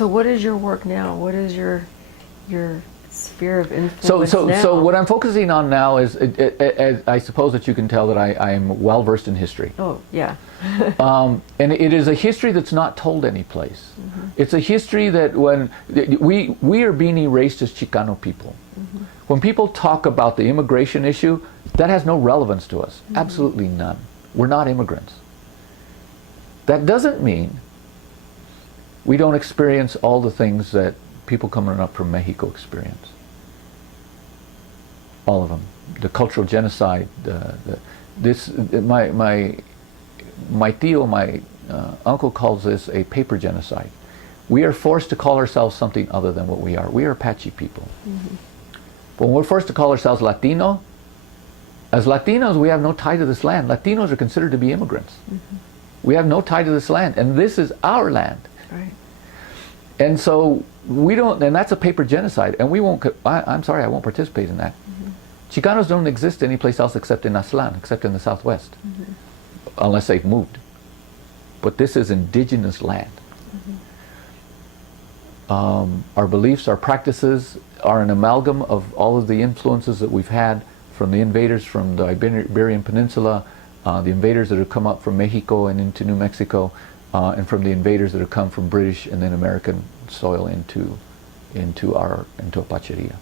So what is your work now? What is your sphere of influence now? So what I'm focusing on now is, I suppose that you can tell that I am well versed in history. Oh, yeah. And it is a history that's not told any place. Mm-hmm. It's a history that when we are being erased as Chicano people. Mm-hmm. When people talk about the immigration issue, that has no relevance to us. Mm-hmm. Absolutely none. We're not immigrants. That doesn't mean we don't experience all the things that people coming up from Mexico experience. All of them. The cultural genocide, my tío, my uncle calls this a paper genocide. We are forced to call ourselves something other than what we are. We are Apache people. Mm-hmm. But when we're forced to call ourselves Latino, as Latinos we have no tie to this land. Latinos are considered to be immigrants. Mm-hmm. We have no tie to this land, and this is our land. Right. And so we don't, and that's a paper genocide, and we won't, I'm sorry, I won't participate in that. Mm-hmm. Chicanos don't exist anyplace else except in Aztlán, except in the Southwest, mm-hmm. unless they've moved. But this is indigenous land. Mm-hmm. Our beliefs, our practices are an amalgam of all of the influences that we've had from the invaders from the Iberian Peninsula, the invaders that have come up from Mexico and into New Mexico, and from the invaders that have come from British and then American soil into Apacheria.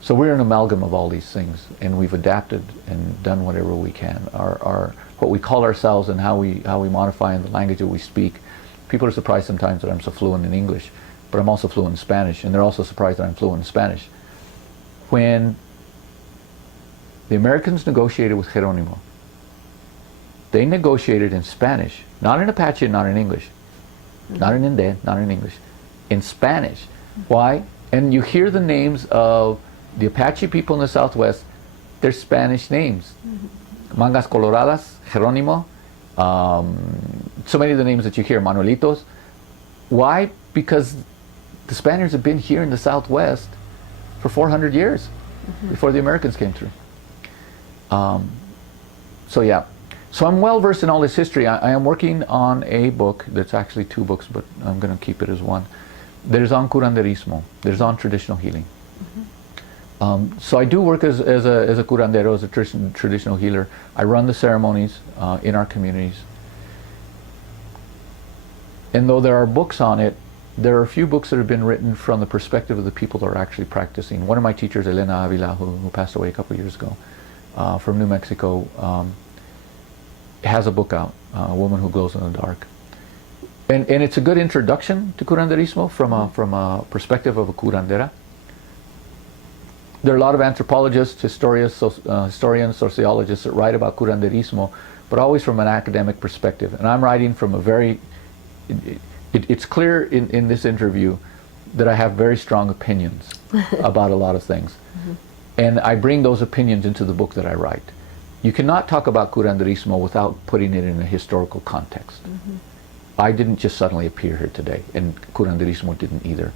So we're an amalgam of all these things, and we've adapted and done whatever we can. Our what we call ourselves and how we modify in the language that we speak. People are surprised sometimes that I'm so fluent in English, but I'm also fluent in Spanish, and they're also surprised that I'm fluent in Spanish. When the Americans negotiated with Geronimo, they negotiated in Spanish, not in Apache, not in English, mm-hmm. not in Indian, not in English, in Spanish. Mm-hmm. Why? And you hear the names of the Apache people in the Southwest, they're Spanish names. Mm-hmm. Mangas Coloradas, Geronimo, so many of the names that you hear, Manuelitos. Why? Because the Spaniards have been here in the Southwest for 400 years mm-hmm. before the Americans came through. So yeah. So I'm well versed in all this history. I am working on a book that's actually 2 books, but I'm going to keep it as one. There's on Curanderismo. There's on traditional healing. Mm-hmm. So I do work as a curandero, as a traditional healer. I run the ceremonies in our communities. And though there are books on it, there are a few books that have been written from the perspective of the people that are actually practicing. One of my teachers, Elena Avila, who passed away a couple of years ago, from New Mexico, has a book out, A Woman Who Glows in the Dark. And it's a good introduction to Curanderismo from a perspective of a curandera. There are a lot of anthropologists, historians, sociologists that write about Curanderismo, but always from an academic perspective. And I'm writing from a very, it's clear in this interview that I have very strong opinions about a lot of things. Mm-hmm. And I bring those opinions into the book that I write. You cannot talk about Curanderismo without putting it in a historical context. Mm-hmm. I didn't just suddenly appear here today, and Curanderismo didn't either.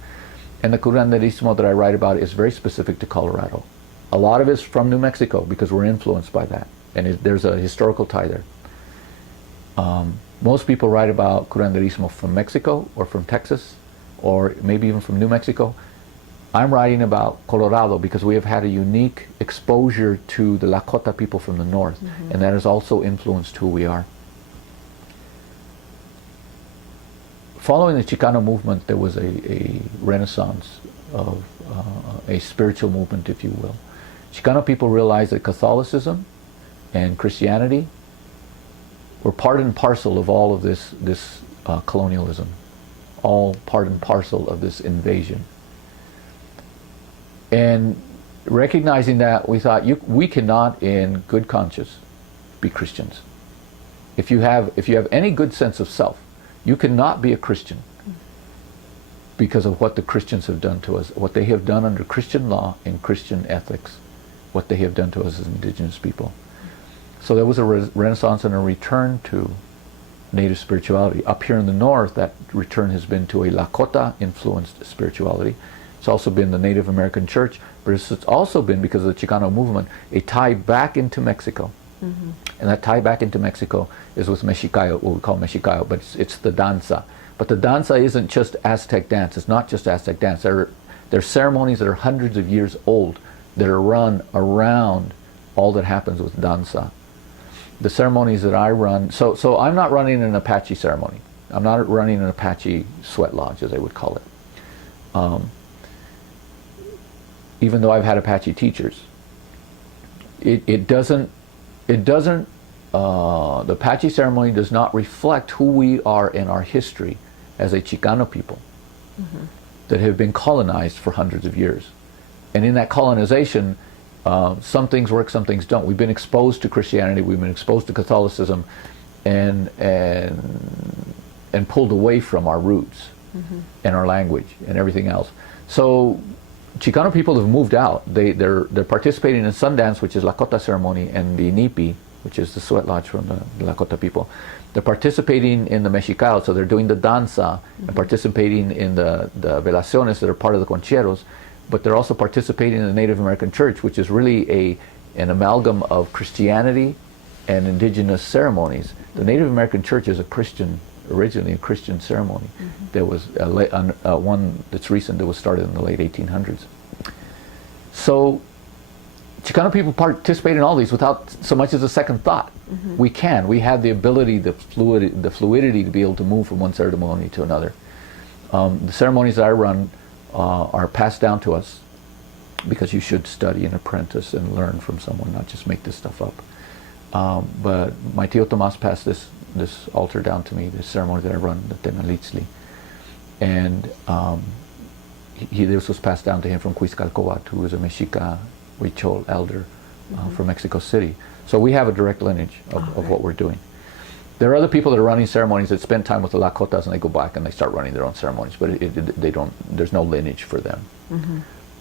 And the Curanderismo that I write about is very specific to Colorado. A lot of it's from New Mexico because we're influenced by that, and there's a historical tie there. Most people write about Curanderismo from Mexico or from Texas or maybe even from New Mexico. I'm writing about Colorado because we have had a unique exposure to the Lakota people from the north, mm-hmm. and that has also influenced who we are. Following the Chicano movement, there was a renaissance of a spiritual movement, if you will. Chicano people realized that Catholicism and Christianity were part and parcel of all of this colonialism, all part and parcel of this invasion. And recognizing that, we thought we cannot, in good conscience, be Christians. If you have any good sense of self, you cannot be a Christian because of what the Christians have done to us, what they have done under Christian law and Christian ethics, what they have done to us as indigenous people. So there was a renaissance and a return to native spirituality. Up here in the north, that return has been to a Lakota-influenced spirituality. It's also been the Native American church, but it's also been, because of the Chicano movement, a tie back into Mexico, And that tie back into Mexico is with Mexicayo, what we call Mexicayo, but it's the danza. But the danza isn't just Aztec dance. It's not just Aztec dance. There are ceremonies that are hundreds of years old that are run around all that happens with danza. The ceremonies that I run, so I'm not running an Apache ceremony. I'm not running an Apache sweat lodge, as they would call it. Even though I've had Apache teachers, it doesn't, the Apache ceremony does not reflect who we are in our history as a Chicano people that have been colonized for hundreds of years. And in that colonization, some things work, some things don't. We've been exposed to Christianity, we've been exposed to Catholicism, and pulled away from our roots and our language and everything else. So Chicano people have moved out. They're participating in Sundance, which is Lakota ceremony, and the Nipi, which is the sweat lodge from the Lakota people. They're participating in the Mexicao, so they're doing the danza and participating in the velaciones that are part of the concheros, but they're also participating in the Native American church, which is really an amalgam of Christianity and indigenous ceremonies. The Native American church is originally a Christian ceremony. There was one that's recent that was started in the late 1800s. So Chicano people participate in all these without so much as a second thought. We have the ability, the fluidity to be able to move from one ceremony to another. The ceremonies that I run are passed down to us because you should study and apprentice and learn from someone, not just make this stuff up. But my Tío Tomás passed this altar down to me, this ceremony that I run, the Tenalitzli. And this was passed down to him from Cuiscalcoatl, who was a Mexica Huichol elder from Mexico City. So we have a direct lineage of what we're doing. There are other people that are running ceremonies that spend time with the Lakotas and they go back and they start running their own ceremonies, but there's no lineage for them.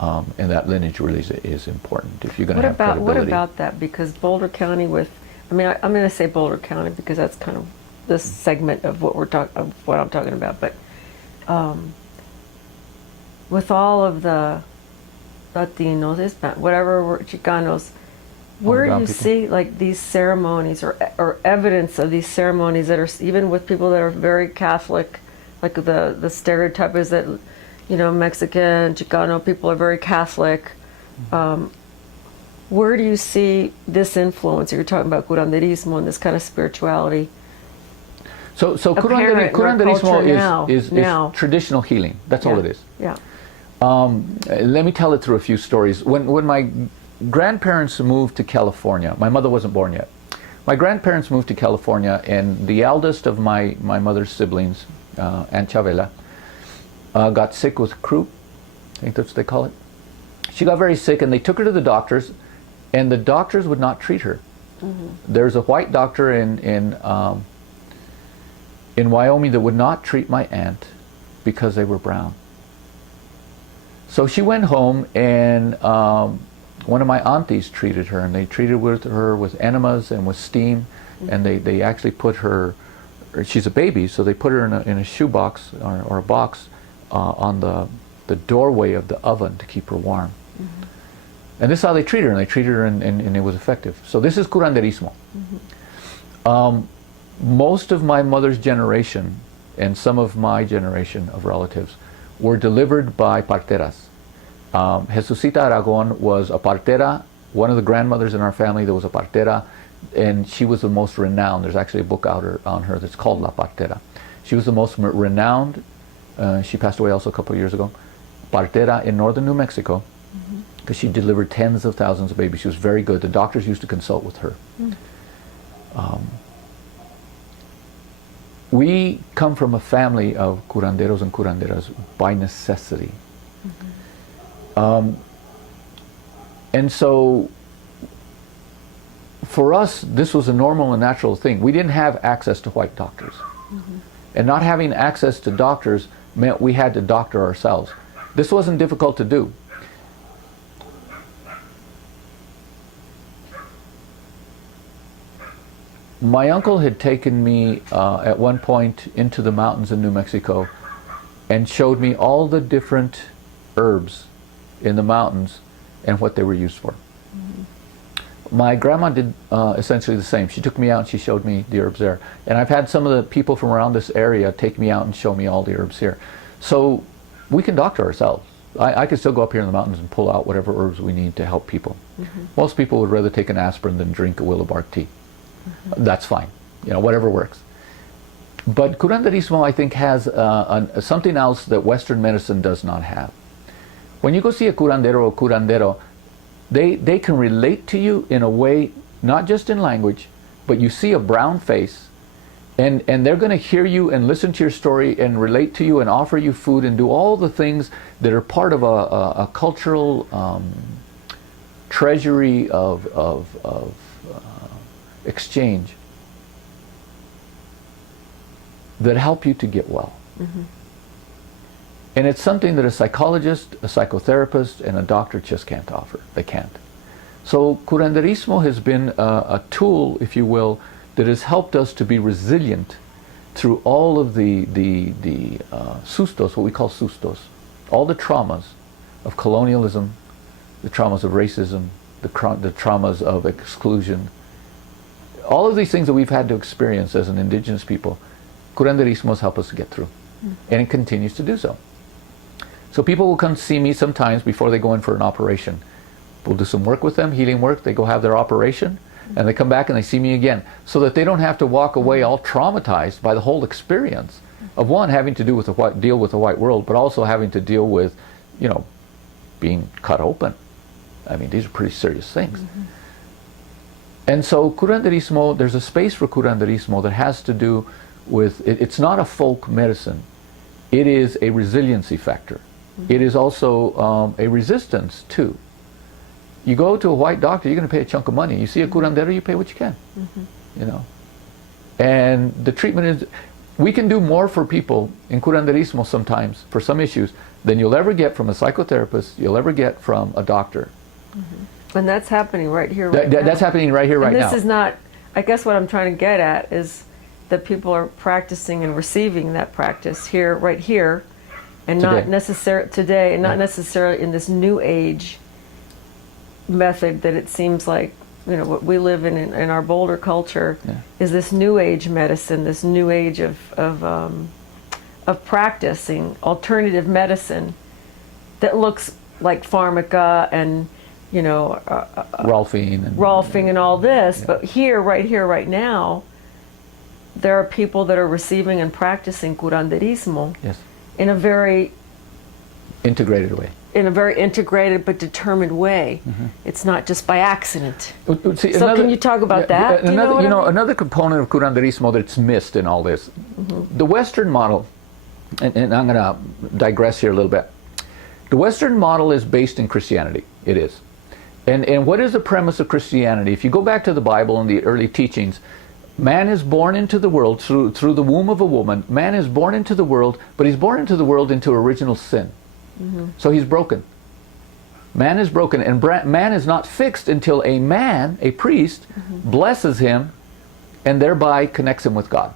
And that lineage really is important if you're going to have credibility. What about that? Because Boulder County I'm going to say Boulder County because that's kind of this segment of what I'm talking about. But with all of the Latinos, whatever Chicanos, where do you see like these ceremonies or evidence of these ceremonies that are even with people that are very Catholic, like the stereotype is that Mexican, Chicano people are very Catholic. Where do you see this influence? You're talking about curanderismo and this kind of spirituality. So curanderismo is traditional healing. That's all it is. Yeah. Let me tell it through a few stories. When my grandparents moved to California, my mother wasn't born yet. My grandparents moved to California, and the eldest of my mother's siblings, Aunt Chavela, got sick with croup. I think that's what they call it. She got very sick, and they took her to the doctors, and the doctors would not treat her. There's a white doctor in Wyoming that would not treat my aunt because they were brown. So she went home, and one of my aunties treated her, and they treated her with enemas and with steam, and they actually put her, she's a baby, so they put her in a shoebox or a box on the doorway of the oven to keep her warm. And this is how they treated her, and they treated her, and it was effective. So this is curanderismo. Most of my mother's generation and some of my generation of relatives were delivered by parteras. Jesucita Aragon was a partera, one of the grandmothers in our family that was a partera, and she was the most renowned. There's actually a book out on her that's called La Partera. She was the most renowned, she passed away also a couple of years ago, partera in northern New Mexico, because she delivered tens of thousands of babies. She was very good. The doctors used to consult with her. We come from a family of curanderos and curanderas by necessity. And so for us, this was a normal and natural thing. We didn't have access to white doctors. And not having access to doctors meant we had to doctor ourselves. This wasn't difficult to do. My uncle had taken me at one point into the mountains in New Mexico and showed me all the different herbs in the mountains and what they were used for. my grandma did essentially the same. She took me out and she showed me the herbs there. And I've had some of the people from around this area take me out and show me all the herbs here. So we can doctor ourselves. I could still go up here in the mountains and pull out whatever herbs we need to help people. Most people would rather take an aspirin than drink a willow bark tea. That's fine. You know, whatever works. But curanderismo, I think, has something else that Western medicine does not have. When you go see a curandero or curandero, they can relate to you in a way, not just in language, but you see a brown face, and they're going to hear you and listen to your story and relate to you and offer you food and do all the things that are part of a cultural treasury of exchange that help you to get well. And it's something that a psychologist, a psychotherapist, and a doctor just can't offer. They can't. So curanderismo has been a tool, if you will, that has helped us to be resilient through all of the sustos, what we call sustos, all the traumas of colonialism, the traumas of racism, the traumas of exclusion, all of these things that we've had to experience as an indigenous people. Curanderismo has helped us to get through, and it continues to do so. So people will come see me sometimes before they go in for an operation. We'll do some work with them, healing work. They go have their operation, and they come back and they see me again, so that they don't have to walk away all traumatized by the whole experience of, one, having to deal with the white world, but also having to deal with, you know, being cut open. I mean, these are pretty serious things. And so curanderismo, there's a space for curanderismo that has to do with, it's not a folk medicine. It is a resiliency factor. It is also a resistance too. You go to a white doctor, you're going to pay a chunk of money. You see a curandero, you pay what you can. You know, and the treatment is, we can do more for people in curanderismo sometimes for some issues than you'll ever get from a psychotherapist, you'll ever get from a doctor. And that's happening right here, right now. That's happening right here, right now. This is not, I guess what I'm trying to get at is that people are practicing and receiving that practice here, right here, and today. not necessarily today, and not necessarily in this new age method that it seems like, you know, what we live in our Boulder culture is this new age medicine, this new age of practicing alternative medicine that looks like pharmaca and, you know, Rolfing and all this, but right here, right now, there are people that are receiving and practicing curanderismo in a very integrated way. In a very integrated but determined way. It's not just by accident. See, so can you talk about that? Another component of curanderismo that's missed in all this, the Western model, and I'm going to digress here a little bit. The Western model is based in Christianity. It is. And what is the premise of Christianity? If you go back to the Bible and the early teachings, man is born into the world through the womb of a woman. Man is born into the world, but he's born into the world into original sin. So he's broken. Man is broken, and man is not fixed until a man, a priest, blesses him and thereby connects him with God.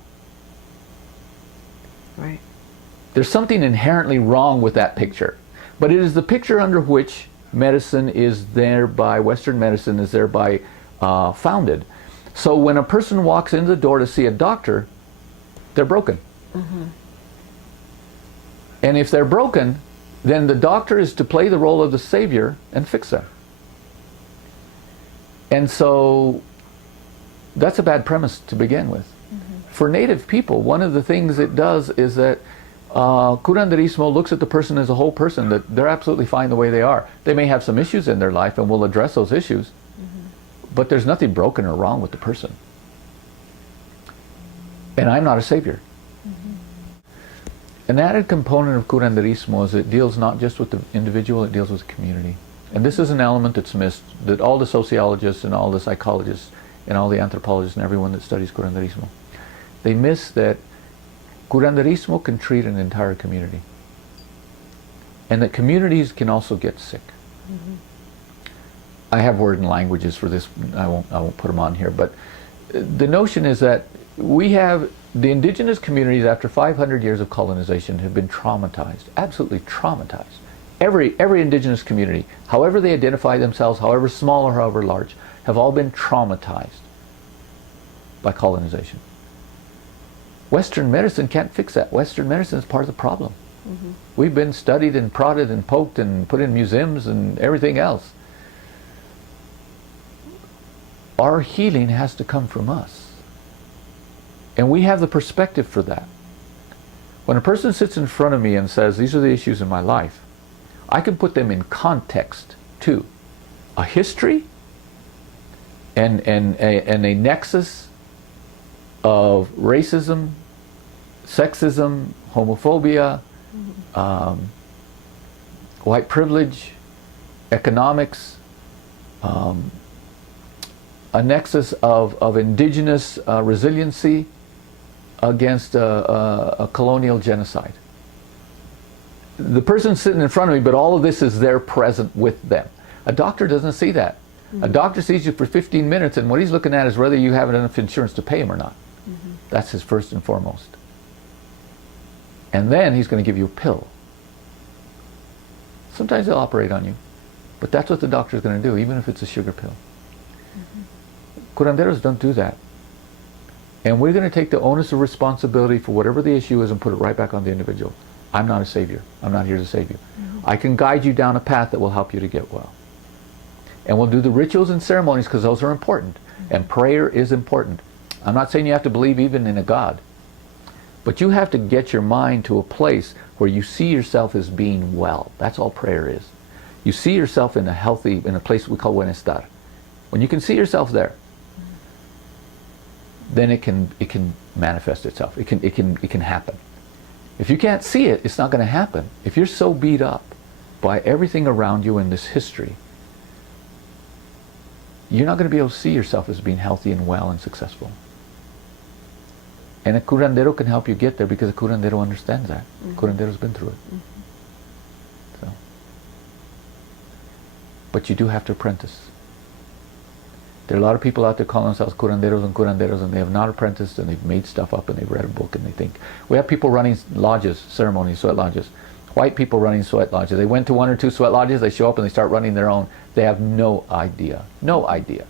Right. There's something inherently wrong with that picture. But it is the picture under which medicine is thereby, Western medicine is thereby founded. So when a person walks into the door to see a doctor, they're broken. And if they're broken, then the doctor is to play the role of the savior and fix them. And so that's a bad premise to begin with. For Native people, one of the things it does is that curanderismo looks at the person as a whole person, that they're absolutely fine the way they are. They may have some issues in their life, and we'll address those issues, but there's nothing broken or wrong with the person. And I'm not a savior. An added component of curanderismo is it deals not just with the individual, it deals with the community. And this is an element that's missed, that all the sociologists and all the psychologists and all the anthropologists and everyone that studies curanderismo, they miss that curanderismo can treat an entire community. And that communities can also get sick. I have word and languages for this, I won't put them on here, but the notion is that we have the indigenous communities after 500 years of colonization have been traumatized, absolutely traumatized. Every indigenous community, however they identify themselves, however small or however large, have all been traumatized by colonization. Western medicine can't fix that. Western medicine is part of the problem. Mm-hmm. We've been studied and prodded and poked and put in museums and everything else. Our healing has to come from us. And we have the perspective for that. When a person sits in front of me and says, these are the issues in my life, I can put them in context too. A history and a nexus of racism, sexism, homophobia, white privilege, economics, a nexus of indigenous resiliency against a colonial genocide. The person's sitting in front of me, but all of this is there present with them. A doctor doesn't see that. Mm-hmm. A doctor sees you for 15 minutes, and what he's looking at is whether you have enough insurance to pay him or not. Mm-hmm. That's his first and foremost. And then he's going to give you a pill. Sometimes they'll operate on you, but that's what the doctor's going to do, even if it's a sugar pill. Mm-hmm. Curanderos don't do that. And we're going to take the onus of responsibility for whatever the issue is and put it right back on the individual. I'm not a savior. I'm not here to save you. Mm-hmm. I can guide you down a path that will help you to get well. And we'll do the rituals and ceremonies because those are important. Mm-hmm. And prayer is important. I'm not saying you have to believe even in a God. But you have to get your mind to a place where you see yourself as being well. That's all prayer is. You see yourself in a place we call bienestar. When you can see yourself there, then it can manifest itself. It can happen. If you can't see it, it's not going to happen. If you're so beat up by everything around you in this history, you're not going to be able to see yourself as being healthy and well and successful. And a curandero can help you get there because a curandero understands that. Mm-hmm. Curandero's been through it. Mm-hmm. So. But you do have to apprentice. There are a lot of people out there calling themselves curanderos, and they have not apprenticed, and they've made stuff up, and they've read a book, and they think. We have people running lodges, ceremonies, sweat lodges. White people running sweat lodges. They went to 1 or 2 sweat lodges, they show up and they start running their own. They have no idea. No idea.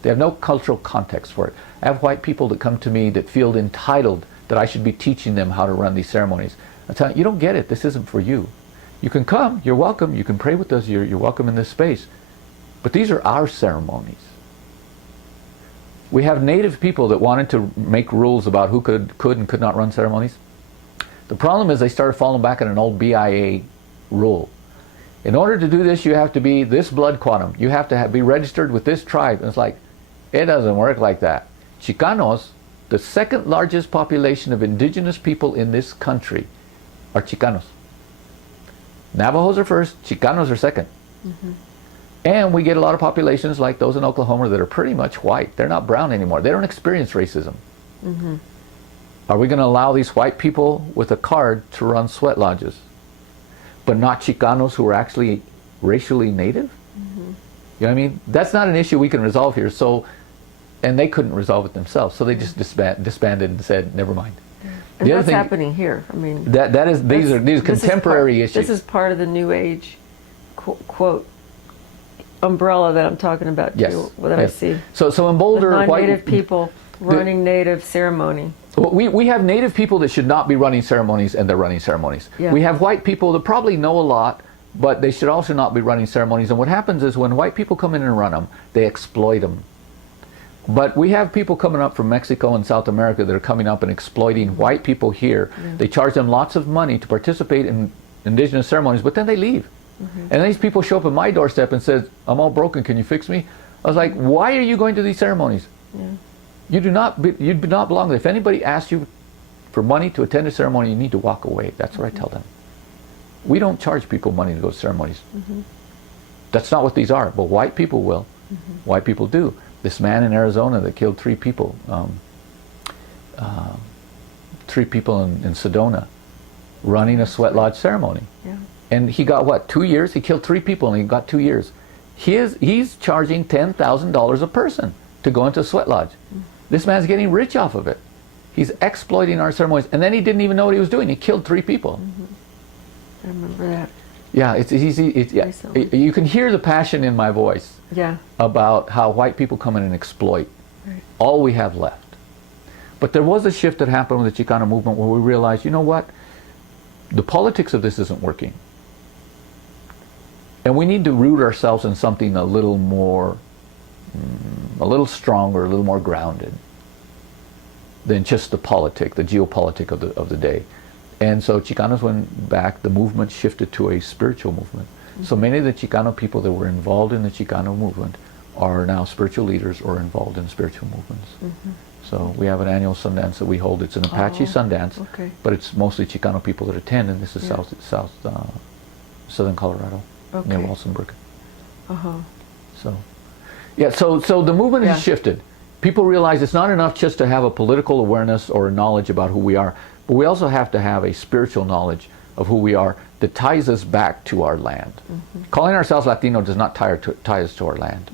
They have no cultural context for it. I have white people that come to me that feel entitled that I should be teaching them how to run these ceremonies. I tell them, you don't get it. This isn't for you. You can come. You're welcome. You can pray with us. You're welcome in this space. But these are our ceremonies. We have native people that wanted to make rules about who could and could not run ceremonies. The problem is they started falling back on an old BIA rule. In order to do this, you have to be this blood quantum. You have to be registered with this tribe. And it's like, it doesn't work like that. Chicanos, the second largest population of indigenous people in this country, are Chicanos. Navajos are first, Chicanos are second. Mm-hmm. And we get a lot of populations like those in Oklahoma that are pretty much white. They're not brown anymore. They don't experience racism. Mm-hmm. Are we going to allow these white people with a card to run sweat lodges, but not Chicanos who are actually racially native? Mm-hmm. You know what I mean? That's not an issue we can resolve here. So, and they couldn't resolve it themselves. So they just disbanded and said, never mind. Yeah. And that's happening here. I mean, these are contemporary issues. This is part of the New Age quote umbrella that I'm talking about too, yes. that yes. I see. So in Boulder, non-native people running native ceremony. We have native people that should not be running ceremonies, and they're running ceremonies. Yeah. We have white people that probably know a lot, but they should also not be running ceremonies. And what happens is when white people come in and run them, they exploit them. But we have people coming up from Mexico and South America that are coming up and exploiting white people here. Yeah. They charge them lots of money to participate in indigenous ceremonies, but then they leave. Mm-hmm. And these people show up at my doorstep and says, I'm all broken, can you fix me? I was like, why are you going to these ceremonies? Yeah. You do not belong there. If anybody asks you for money to attend a ceremony, you need to walk away. That's what I tell them. We don't charge people money to go to ceremonies. Mm-hmm. That's not what these are, but white people will. Mm-hmm. White people do. This man in Arizona that killed 3 people, 3 people in Sedona, running a sweat lodge ceremony. Yeah. And he got what, 2 years? He killed 3 people and he got 2 years. He's charging $10,000 a person to go into a sweat lodge. Mm-hmm. This man's getting rich off of it. He's exploiting our ceremonies. And then he didn't even know what he was doing. He killed 3 people. Mm-hmm. I remember that. Yeah, it's easy. You can hear the passion in my voice about how white people come in and exploit all we have left. But there was a shift that happened with the Chicano movement where we realized, you know what? The politics of this isn't working. And we need to root ourselves in something a little more, a little stronger, a little more grounded than just the politic, the geopolitic of the day. And so Chicanos went back, the movement shifted to a spiritual movement. So many of the Chicano people that were involved in the Chicano movement are now spiritual leaders or involved in spiritual movements. So we have an annual Sundance that we hold. It's an Apache Sundance, but it's mostly Chicano people that attend, and this is southern Colorado, near Walsenburg. So, yeah, so the movement has shifted. People realize it's not enough just to have a political awareness or a knowledge about who we are, but we also have to have a spiritual knowledge of who we are that ties us back to our land. Calling ourselves Latino does not tie us to our land.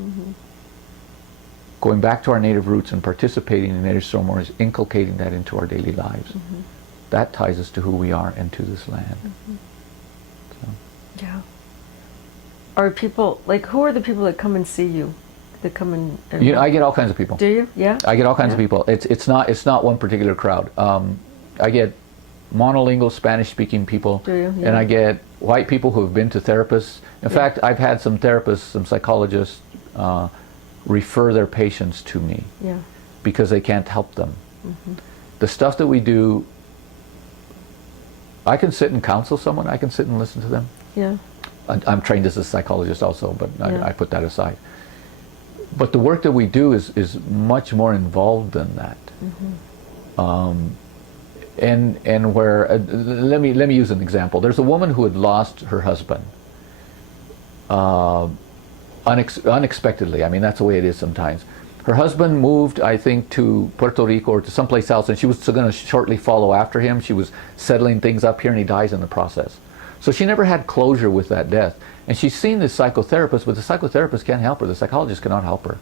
Going back to our native roots and participating in native ceremonies, inculcating that into our daily lives, that ties us to who we are and to this land. So. Yeah. Are people, like, who are the people that come and see you? That come and you know, I get all kinds of people. Do you? Yeah. I get all kinds of people. It's not one particular crowd. I get monolingual Spanish-speaking people, and I get white people who have been to therapists. In fact, I've had some therapists, some psychologists refer their patients to me because they can't help them. The stuff that we do, I can sit and counsel someone. I can sit and listen to them. Yeah. I'm trained as a psychologist also, but I put that aside. But the work that we do is much more involved than that. And where let me use an example. There's a woman who had lost her husband unexpectedly. I mean, that's the way it is sometimes. Her husband moved, I think, to Puerto Rico or to someplace else, and she was going to shortly follow after him. She was settling things up here, and he dies in the process. So she never had closure with that death. And she's seen this psychotherapist, but the psychotherapist can't help her. The psychologist cannot help her.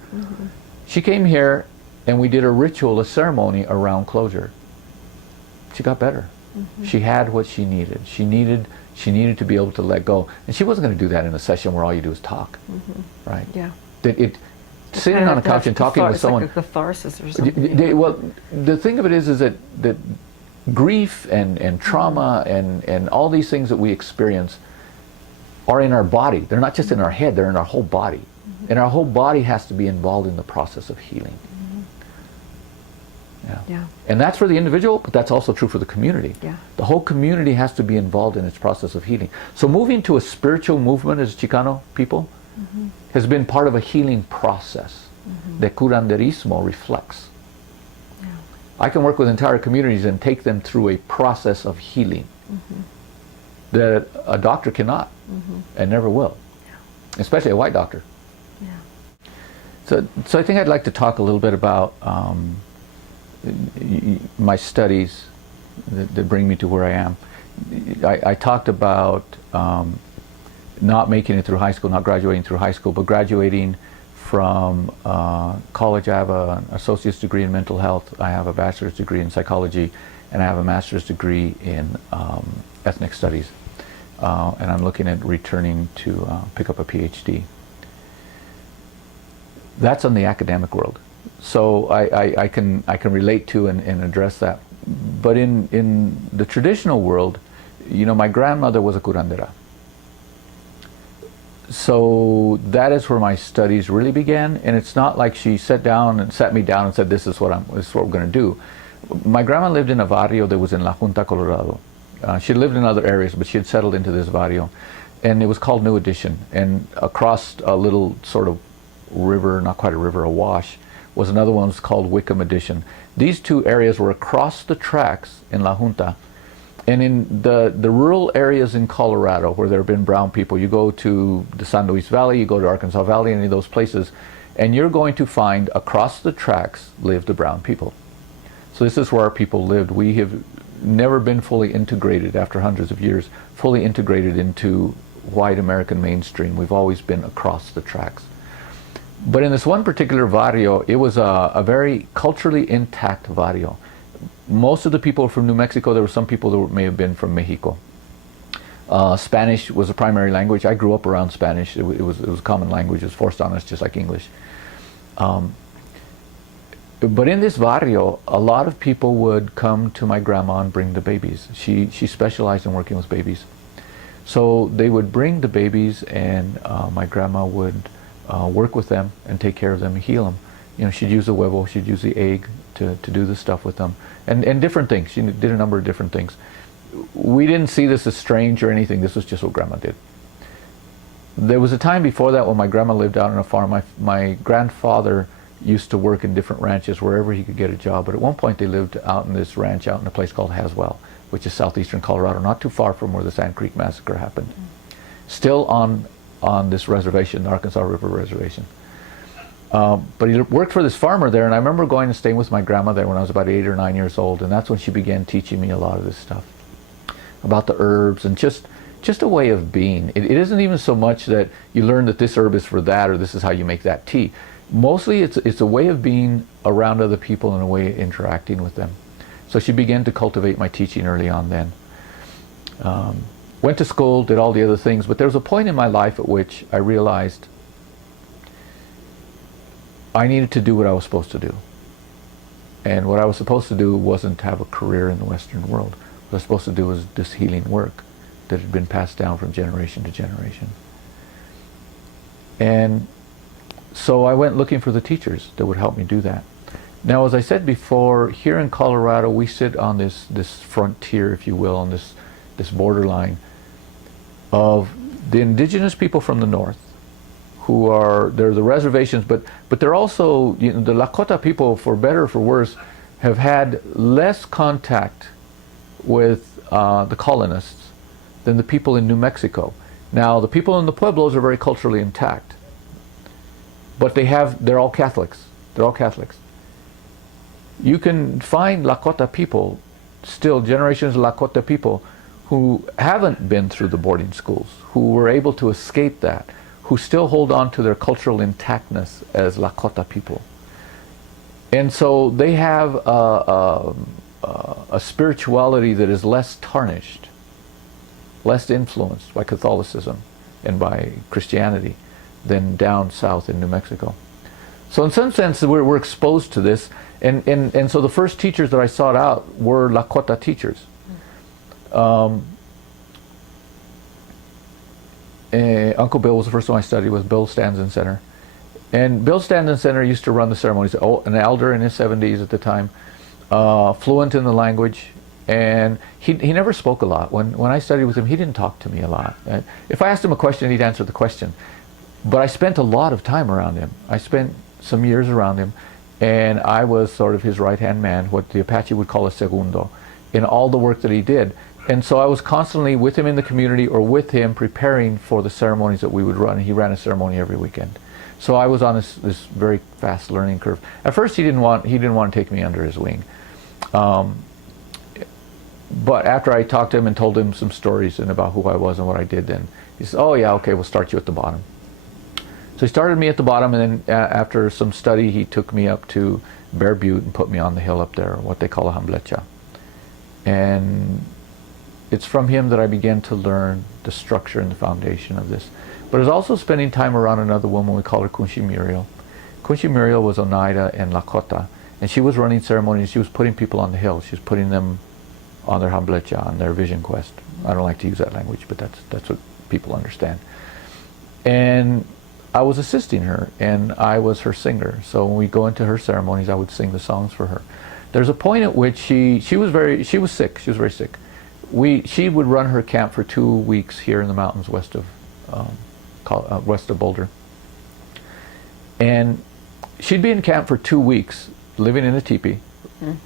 She came here, and we did a ritual, a ceremony around closure. She got better. She had what she needed. She needed to be able to let go. And she wasn't going to do that in a session where all you do is talk, right? Yeah. Sitting on a couch and talking with someone. Like a catharsis or something. Well, the thing of it is that grief and trauma and all these things that we experience are in our body. They're not just in our head, they're in our whole body. And our whole body has to be involved in the process of healing. Yeah. And that's for the individual, but that's also true for the community. The whole community has to be involved in its process of healing. So moving to a spiritual movement as Chicano people has been part of a healing process that Curanderismo reflects. I can work with entire communities and take them through a process of healing that a doctor cannot and never will, especially a white doctor. So I think I'd like to talk a little bit about my studies that bring me to where I am. I talked about not making it through high school, not graduating through high school, but graduating from college. I have an associate's degree in mental health, I have a bachelor's degree in psychology, and I have a master's degree in ethnic studies. And I'm looking at returning to pick up a PhD. That's on the academic world. So I can relate to and address that. But in the traditional world, you know, my grandmother was a curandera. So that is where my studies really began, and it's not like she sat me down and said, this is what we're going to do. My grandma lived in a barrio that was in La Junta, Colorado. She lived in other areas, but she had settled into this barrio, and it was called New Edition. And across a little sort of river, not quite a river, a wash, was another one called Wickham Edition. These two areas were across the tracks in La Junta. And in the rural areas in Colorado where there have been brown people, you go to the San Luis Valley, you go to Arkansas Valley, any of those places, and you're going to find across the tracks live the brown people. So this is where our people lived. We have never been fully integrated after hundreds of years, fully integrated into white American mainstream. We've always been across the tracks. But in this one particular barrio, it was a very culturally intact barrio. Most of the people were from New Mexico. There were some people that may have been from Mexico. Spanish was a primary language. I grew up around Spanish. It was a common language. It was forced on us just like English. But in this barrio, a lot of people would come to my grandma and bring the babies. She specialized in working with babies. So they would bring the babies, and my grandma would work with them and take care of them and heal them. You know, she'd use the huevo, she'd use the egg to do the stuff with them. And different things. She did a number of different things. We didn't see this as strange or anything. This was just what grandma did. There was a time before that when my grandma lived out on a farm. My grandfather used to work in different ranches wherever he could get a job. But at one point they lived out in this ranch out in a place called Haswell, which is southeastern Colorado, not too far from where the Sand Creek Massacre happened. Still on this reservation, the Arkansas River Reservation. But he worked for this farmer there, and I remember going and staying with my grandma there when I was about 8 or 9 years old, and that's when she began teaching me a lot of this stuff about the herbs and just a way of being. It isn't even so much that you learn that this herb is for that or this is how you make that tea. Mostly it's a way of being around other people and a way of interacting with them. So she began to cultivate my teaching early on then. Went to school, did all the other things, but there was a point in my life at which I realized I needed to do what I was supposed to do. And what I was supposed to do wasn't to have a career in the Western world. What I was supposed to do was this healing work that had been passed down from generation to generation. And so I went looking for the teachers that would help me do that. Now, as I said before, here in Colorado, we sit on this frontier, if you will, on this borderline of the indigenous people from the north, they're the reservations, but they're also, you know, the Lakota people, for better or for worse, have had less contact with the colonists than the people in New Mexico. Now, the people in the pueblos are very culturally intact, but they're all Catholics. They're all Catholics. You can find Lakota people, still generations of Lakota people, who haven't been through the boarding schools, who were able to escape that, who still hold on to their cultural intactness as Lakota people. And so they have a spirituality that is less tarnished, less influenced by Catholicism and by Christianity than down south in New Mexico. So in some sense, we're exposed to this, and so the first teachers that I sought out were Lakota teachers. Uncle Bill was the first one I studied with, Bill Stanzen Center. And Bill Stanzen Center used to run the ceremonies, an elder in his 70s at the time, fluent in the language, and he never spoke a lot. When I studied with him, he didn't talk to me a lot. If I asked him a question, he'd answer the question. But I spent a lot of time around him. I spent some years around him, and I was sort of his right-hand man, what the Apache would call a segundo, in all the work that he did. And so I was constantly with him in the community or with him preparing for the ceremonies that we would run. He ran a ceremony every weekend. So I was on this very fast learning curve. At first he didn't want to take me under his wing. But after I talked to him and told him some stories and about who I was and what I did, then he said, "Oh yeah, okay, we'll start you at the bottom." So he started me at the bottom, and then after some study, he took me up to Bear Butte and put me on the hill up there, what they call a hamblecha. And it's from him that I began to learn the structure and the foundation of this. But it was also spending time around another woman, we call her Kunshi Muriel. Kunshi Muriel was Oneida and Lakota, and she was running ceremonies. She was putting people on the hill. She was putting them on their hamblecha, on their vision quest. I don't like to use that language, but that's what people understand. And I was assisting her, and I was her singer. So when we go into her ceremonies, I would sing the songs for her. There's a point at which she was sick. She was very sick. She would run her camp for 2 weeks here in the mountains west of Boulder. And she'd be in camp for 2 weeks, living in a teepee,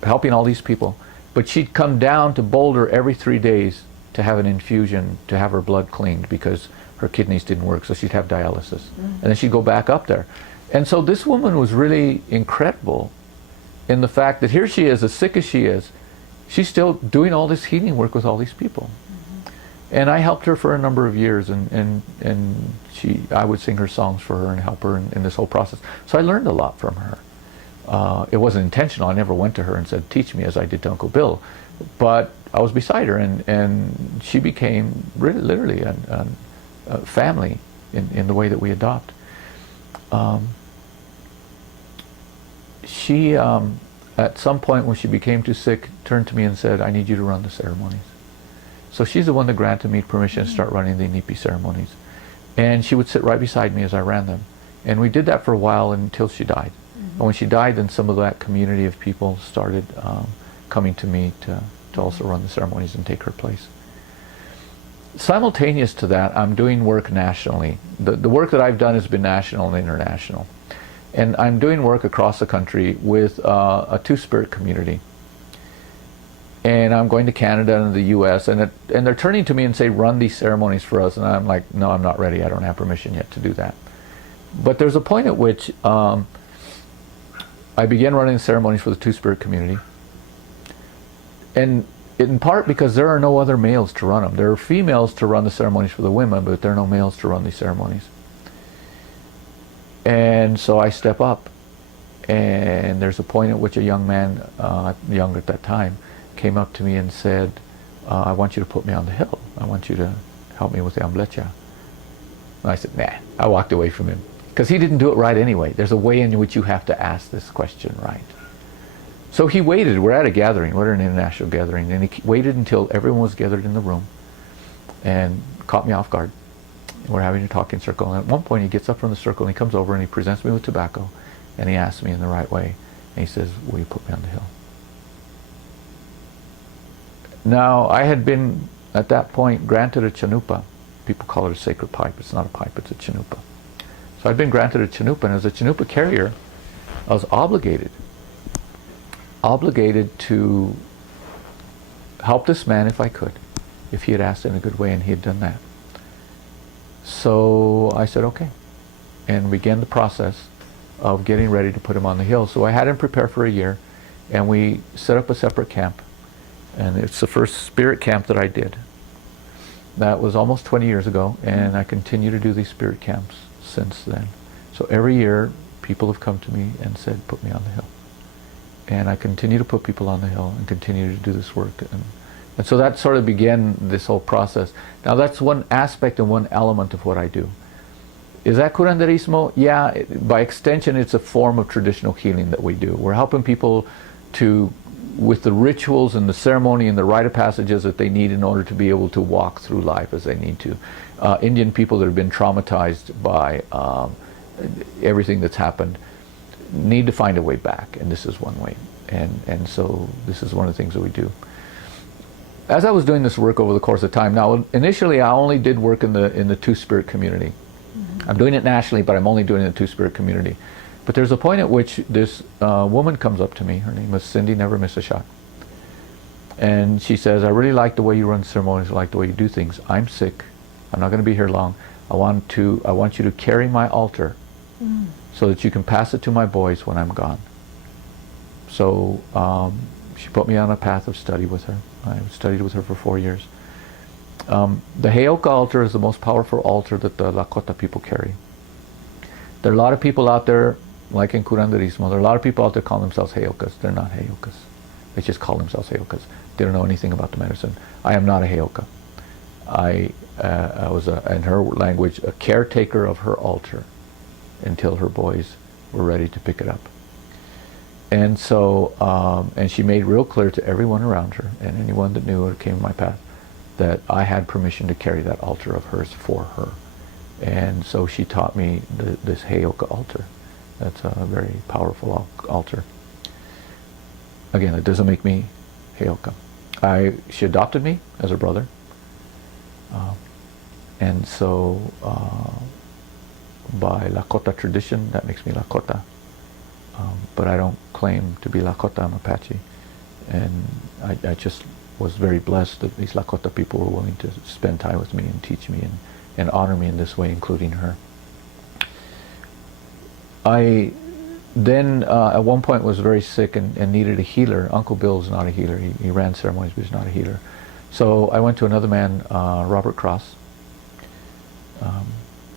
helping all these people. But she'd come down to Boulder every 3 days to have an infusion, to have her blood cleaned, because her kidneys didn't work, so she'd have dialysis. And then she'd go back up there. And so this woman was really incredible in the fact that here she is, as sick as she is, she's still doing all this healing work with all these people. And I helped her for a number of years, and I would sing her songs for her and help her in this whole process. So I learned a lot from her. It wasn't intentional. I never went to her and said, "Teach me," as I did to Uncle Bill. But I was beside her, and she became really, literally a family in the way that we adopt. She, at some point when she became too sick, turned to me and said, "I need you to run the ceremonies." So she's the one that granted me permission to start running the Inipi ceremonies. And she would sit right beside me as I ran them. And we did that for a while until she died. And when she died, then some of that community of people started coming to me to also run the ceremonies and take her place. Simultaneous to that, I'm doing work nationally. The work that I've done has been national and international. And I'm doing work across the country with a Two-Spirit community. And I'm going to Canada and the U.S. and they're turning to me and say, "Run these ceremonies for us." And I'm like, "No, I'm not ready. I don't have permission yet to do that." But there's a point at which I began running the ceremonies for the Two-Spirit community. And in part because there are no other males to run them. There are females to run the ceremonies for the women, but there are no males to run these ceremonies. And so I step up. And there's a point at which a young man, young at that time, came up to me and said, "I want you to put me on the hill. I want you to help me with the amblecha." And I said, "Nah." I walked away from him. Because he didn't do it right anyway. There's a way in which you have to ask this question right. So he waited. We're at a gathering. We're at an international gathering. And he waited until everyone was gathered in the room and caught me off guard. And we're having a talking circle. And at one point he gets up from the circle and he comes over and he presents me with tobacco. And he asks me in the right way. And he says, "Will you put me on the hill?" Now, I had been, at that point, granted a chanupa. People call it a sacred pipe. It's not a pipe, it's a chanupa. So I'd been granted a chanupa, and as a chanupa carrier, I was obligated to help this man if I could, if he had asked in a good way, and he had done that. So I said, okay, and began the process of getting ready to put him on the hill. So I had him prepare for a year, and we set up a separate camp. And it's the first spirit camp that I did. That was almost 20 years ago, and I continue to do these spirit camps since then. So every year, people have come to me and said, "Put me on the hill." And I continue to put people on the hill and continue to do this work. And so that sort of began this whole process. Now that's one aspect and one element of what I do. Is that curanderismo? Yeah, by extension, it's a form of traditional healing that we do. We're helping people to, with the rituals and the ceremony and the rite of passages that they need in order to be able to walk through life as they need to. Indian people that have been traumatized by everything that's happened need to find a way back, and this is one way. And so this is one of the things that we do. As I was doing this work over the course of time, now initially I only did work in the Two-Spirit community. I'm doing it nationally, but I'm only doing it in the Two-Spirit community. But there's a point at which this woman comes up to me. Her name was Cindy, never miss a shot. And she says, "I really like the way you run ceremonies. I like the way you do things. I'm sick. I'm not going to be here long. I want you to carry my altar so that you can pass it to my boys when I'm gone." So she put me on a path of study with her. I studied with her for 4 years. The Heyoka altar is the most powerful altar that the Lakota people carry. There are a lot of people out there, like in Curanderismo, there are a lot of people out there calling themselves Heyokas. They're not Heyokas. They just call themselves Heyokas. They don't know anything about the medicine. I am not a Heyoka. I was, in her language, a caretaker of her altar until her boys were ready to pick it up. And so, and she made real clear to everyone around her and anyone that knew or came in my path that I had permission to carry that altar of hers for her. And so she taught me this Heyoka altar. That's a very powerful altar. Again, it doesn't make me Heyoka. She adopted me as her brother. And so by Lakota tradition, that makes me Lakota. But I don't claim to be Lakota. I'm Apache. And I just was very blessed that these Lakota people were willing to spend time with me and teach me and honor me in this way, including her. I then at one point was very sick and needed a healer. Uncle Bill's not a healer. He ran ceremonies, but he's not a healer. So I went to another man, Robert Cross,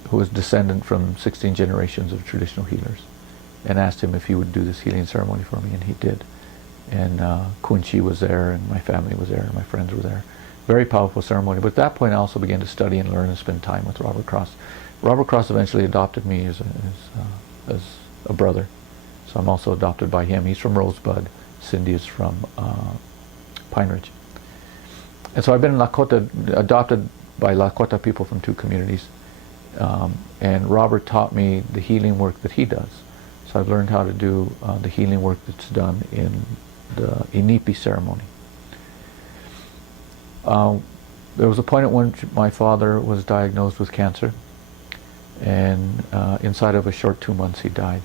who was descendant from 16 generations of traditional healers, and asked him if he would do this healing ceremony for me, and he did. and Kunchi was there, and my family was there, and my friends were there. Very powerful ceremony. But at that point, I also began to study and learn and spend time with Robert Cross. Robert Cross eventually adopted me as a brother, so I'm also adopted by him. He's from Rosebud. Cindy is from Pine Ridge. And so I've been in Lakota, adopted by Lakota people from 2 communities. And Robert taught me the healing work that he does. So I've learned how to do the healing work that's done in the Inipi ceremony. There was a point at which my father was diagnosed with cancer, and inside of a short 2 months he died.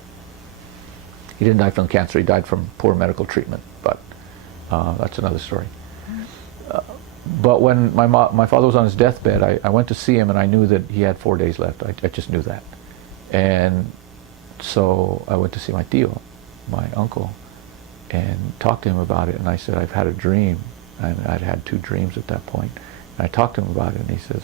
He didn't die from cancer, he died from poor medical treatment, but that's another story. But when my father was on his deathbed, I went to see him, and I knew that he had 4 days left. I just knew that. And so I went to see my tío, my uncle, and talked to him about it. And I said, I've had a dream. And I'd had 2 dreams at that point. And I talked to him about it, and he says,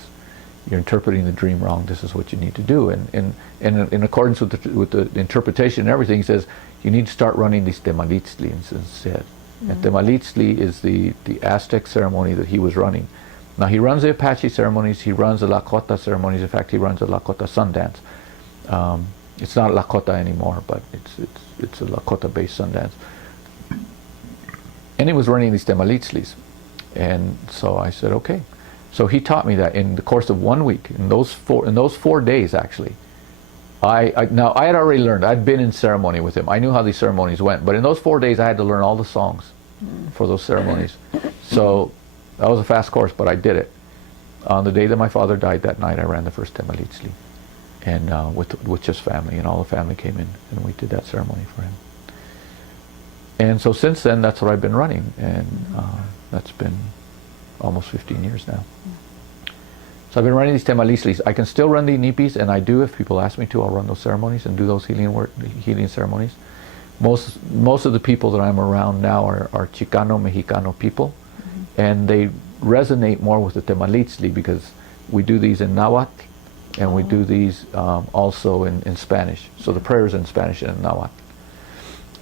you're interpreting the dream wrong. This is what you need to do. And in accordance with the interpretation and everything, he says, you need to start running these temalitzlis instead. And temalitzli is the Aztec ceremony that he was running. Now he runs the Apache ceremonies, he runs the Lakota ceremonies. In fact, he runs the Lakota Sundance. It's not Lakota anymore, but it's a Lakota-based Sundance. And he was running these temalitzlis. And so I said, okay. So he taught me that in the course of 1 week, in those 4 days actually. Now I had already learned, I'd been in ceremony with him. I knew how these ceremonies went, but in those 4 days I had to learn all the songs for those ceremonies. So that was a fast course, but I did it. On the day that my father died that night, I ran the first temalitzli, and with just family, and all the family came in, and we did that ceremony for him. And so since then, that's what I've been running, and that's been almost 15 years now. So I've been running these temalitzlis. I can still run the nipis, and I do. If people ask me to, I'll run those ceremonies and do those healing ceremonies. Most of the people that I'm around now are Chicano, Mexicano people, and they resonate more with the temalitzli because we do these in Nahuatl, and we do these also in Spanish. So the prayers in Spanish and in Nahuatl.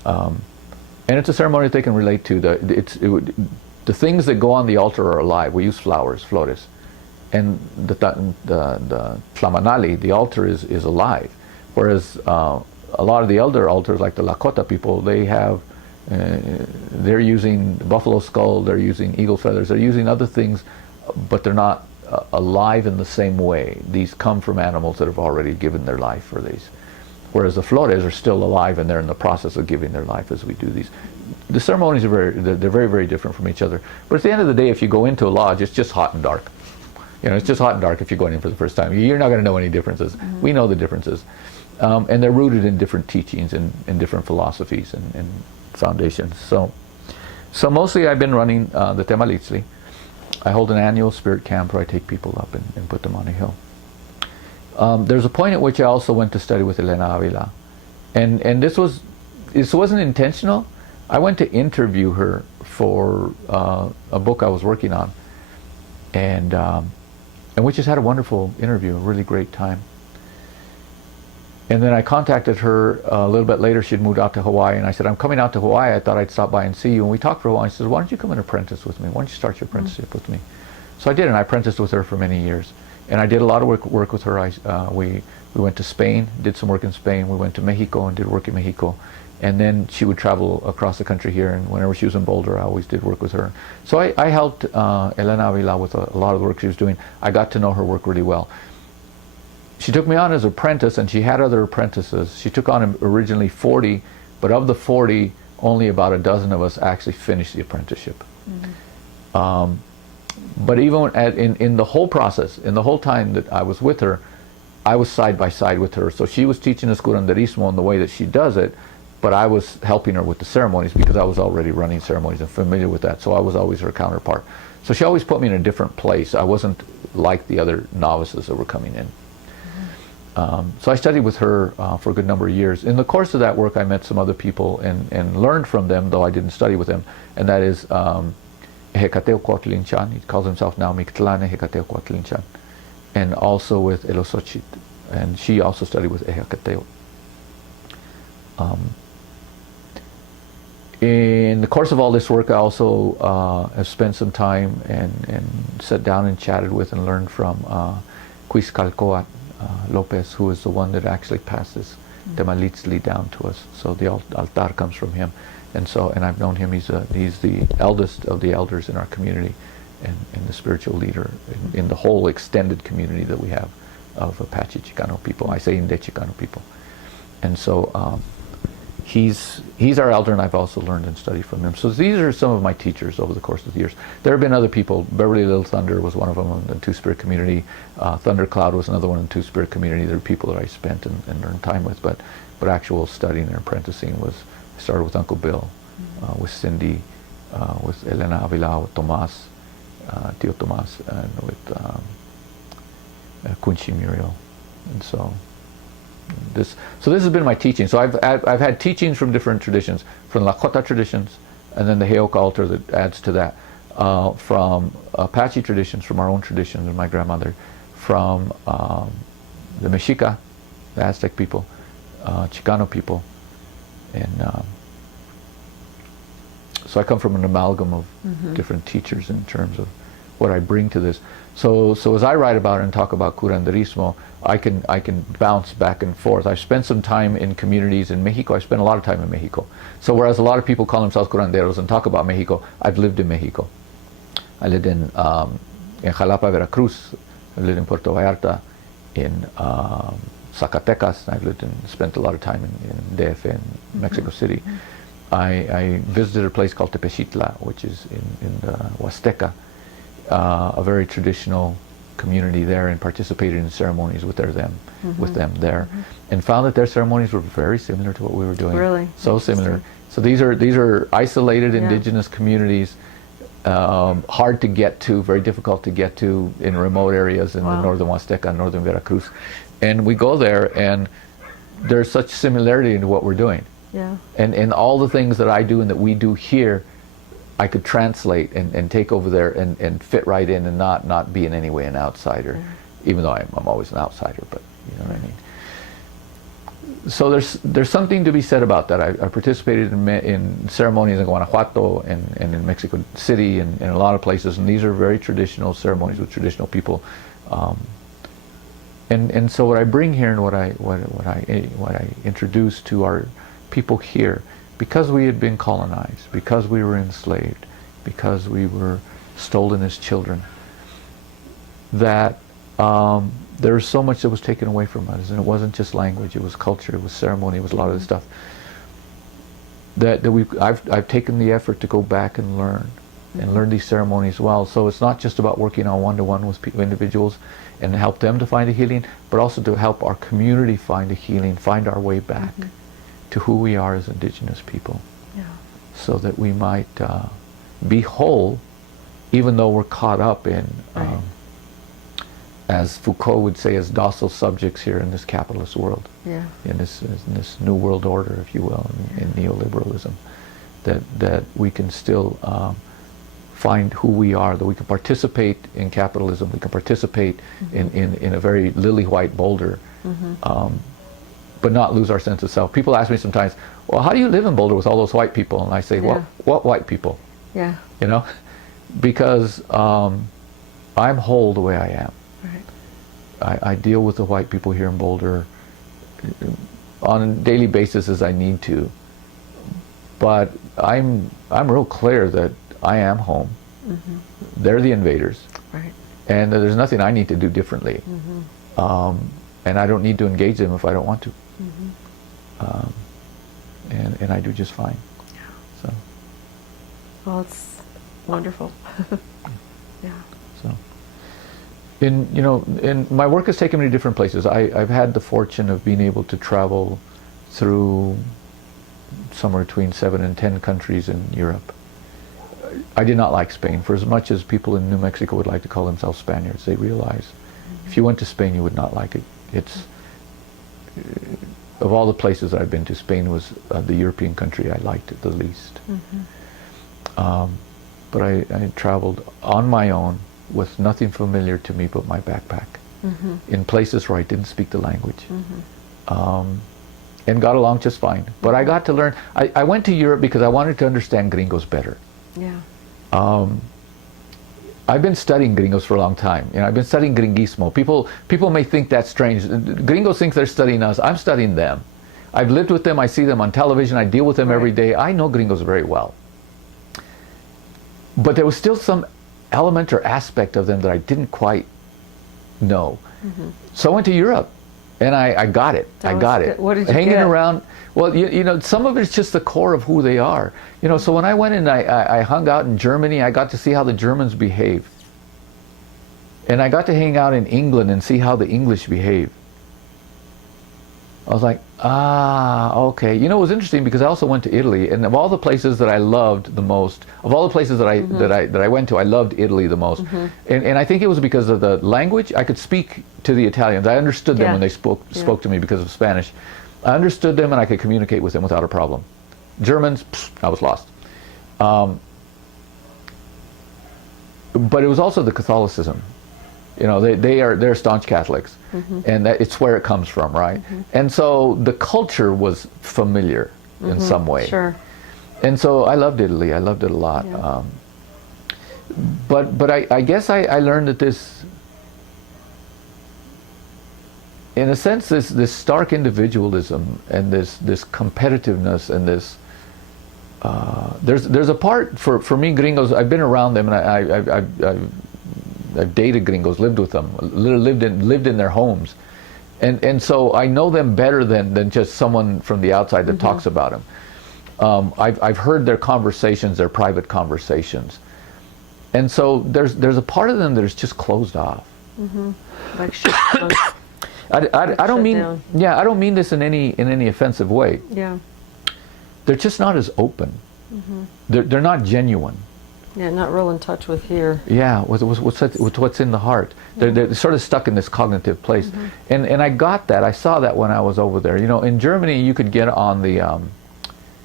And it's a ceremony that they can relate to. The things that go on the altar are alive. We use flowers, flores. And the tlamanali, the altar is alive. Whereas a lot of the elder altars, like the Lakota people, they're using buffalo skull, they're using eagle feathers, they're using other things, but they're not alive in the same way. These come from animals that have already given their life for these. Whereas the flores are still alive, and they're in the process of giving their life as we do these. The ceremonies are very, very different from each other. But at the end of the day, if you go into a lodge, it's just hot and dark. You know, it's just hot and dark if you're going in for the first time. You're not going to know any differences. We know the differences. And they're rooted in different teachings and different philosophies and foundations. So mostly I've been running the temalitzli. I hold an annual spirit camp where I take people up and put them on a hill. There's a point at which I also went to study with Elena Avila. And this wasn't intentional. I went to interview her for a book I was working on. And we just had a wonderful interview, a really great time. And then I contacted her a little bit later. She'd moved out to Hawaii, and I said, I'm coming out to Hawaii. I thought I'd stop by and see you. And we talked for a while. And she said, why don't you come and apprentice with me? Why don't you start your apprenticeship with me? So I did, and I apprenticed with her for many years. And I did a lot of work with her. We went to Spain, did some work in Spain. We went to Mexico and did work in Mexico. And then she would travel across the country here, and whenever she was in Boulder, I always did work with her. So I helped Elena Avila with a lot of the work she was doing. I got to know her work really well. She took me on as an apprentice, and she had other apprentices. She took on originally 40, but of the 40, only about a dozen of us actually finished the apprenticeship. But even in the whole process, in the whole time that I was with her, I was side by side with her. So she was teaching us Curanderismo in the way that she does it, but I was helping her with the ceremonies because I was already running ceremonies and familiar with that. So I was always her counterpart. So she always put me in a different place. I wasn't like the other novices that were coming in. So I studied with her for a good number of years. In the course of that work, I met some other people and learned from them, though I didn't study with them, and that is Ehecateo Cuautlinchan. He calls himself now Mictlán Ehecateo Cuautlinchan, and also with Elosochit, and she also studied with Ehecateo. In the course of all this work, I also have spent some time and sat down and chatted with and learned from Quiscalcoatl Lopez, who is the one that actually passed this Temalitzli down to us. So the altar comes from him, and I've known him. He's the eldest of the elders in our community, and the spiritual leader in the whole extended community that we have of Apache Chicano people. I say Inde Chicano people, and so he's our elder, and I've also learned and studied from him. So these are some of my teachers over the course of the years. There have been other people. Beverly Little Thunder was one of them in the Two-Spirit community. Thundercloud was another one in the Two-Spirit community. There are people that I spent and learned time with, but actual studying and apprenticing was, I started with Uncle Bill, with Cindy, with Elena Avila, with Tomas, Tio Tomas, and with Kunchi Muriel. And so this has been my teaching. So I've had teachings from different traditions, from Lakota traditions, and then the Heoka altar that adds to that, from Apache traditions, from our own traditions and my grandmother, from the Mexica, the Aztec people, Chicano people, and so I come from an amalgam of different teachers in terms of what I bring to this. So as I write about it and talk about curanderismo, I can bounce back and forth. I've spent some time in communities in Mexico. I spent a lot of time in Mexico. So whereas a lot of people call themselves curanderos and talk about Mexico, I've lived in Mexico. I lived in Jalapa, Veracruz. I've lived in Puerto Vallarta, in Zacatecas. I've spent a lot of time in DF in Mexico City. I visited a place called Tepexitla, which is in the Huasteca, a very traditional community there, and participated in ceremonies with them there, and found that their ceremonies were very similar to what we were doing. Really? So similar. So these are isolated indigenous communities, hard to get to, very difficult to get to in remote areas in the northern Huasteca, northern Veracruz, and we go there, and there's such similarity in what we're doing. Yeah. And all the things that I do and that we do here, I could translate and take over there and fit right in and not be in any way an outsider, even though I'm always an outsider, but you know what I mean. So there's something to be said about that. I participated in ceremonies in Guanajuato and in Mexico City and in a lot of places, and these are very traditional ceremonies with traditional people. And so what I bring here and what I introduce to our people here, because we had been colonized, because we were enslaved, because we were stolen as children, that there was so much that was taken away from us, and it wasn't just language, it was culture, it was ceremony, it was a lot of this stuff that I've taken the effort to go back and learn these ceremonies well. So it's not just about working on one-to-one with individuals and help them to find a healing, but also to help our community find a healing, find our way back to who we are as indigenous people, so that we might be whole, even though we're caught up in, as Foucault would say, as docile subjects here in this capitalist world, in this new world order, if you will, in neoliberalism, that we can still find who we are, that we can participate in capitalism, we can participate in a very lily-white Boulder, but not lose our sense of self. People ask me sometimes, well, how do you live in Boulder with all those white people? And I say, what white people? Yeah. You know? Because I'm whole the way I am. Right. I deal with the white people here in Boulder on a daily basis as I need to. But I'm real clear that I am home. They're the invaders. Right. And there's nothing I need to do differently. And I don't need to engage them if I don't want to. And I do just fine. So. Well, it's wonderful. So. And my work has taken me to different places. I've had the fortune of being able to travel through somewhere between 7 and 10 countries in Europe. I did not like Spain. For as much as people in New Mexico would like to call themselves Spaniards, they realize if you went to Spain, you would not like it. It's of all the places I've been to, Spain was the European country I liked the least. But I traveled on my own with nothing familiar to me but my backpack, in places where I didn't speak the language, and got along just fine. But I got to learn. I went to Europe because I wanted to understand gringos better. Yeah. I've been studying gringos for a long time. I've been studying gringismo. People may think that's strange. Gringos think they're studying us. I'm studying them. I've lived with them. I see them on television. I deal with them every day. I know gringos very well. But there was still some element or aspect of them that I didn't quite know. So I went to Europe, and I got it. I got it. What did you Hanging get? around. Well, some of it's just the core of who they are. So when I went and I hung out in Germany, I got to see how the Germans behave. And I got to hang out in England and see how the English behave. I was like, okay. It was interesting because I also went to Italy, and of all the places that I loved the most, of all the places that I went to, I loved Italy the most. And I think it was because of the language. I could speak to the Italians. I understood them when they spoke to me because of Spanish. I understood them and I could communicate with them without a problem. Germans, I was lost. But it was also the Catholicism. They're staunch Catholics, and it's where it comes from, right? And so the culture was familiar in some way. Sure. And so I loved Italy. I loved it a lot. Yeah. But I guess I learned that this, in a sense, this stark individualism and this competitiveness and this there's a part for me, gringos. I've been around them, and I've dated gringos, lived with them, lived in their homes, and so I know them better than just someone from the outside that talks about them. I've heard their conversations, their private conversations, and so there's a part of them that is just closed off. Like shit. I don't mean down. I don't mean this in any offensive way. Yeah. They're just not as open. They're not genuine. Yeah, not real in touch with here. Yeah, with what's in the heart. They're sort of stuck in this cognitive place. And I got that. I saw that when I was over there. In Germany, you could get on the,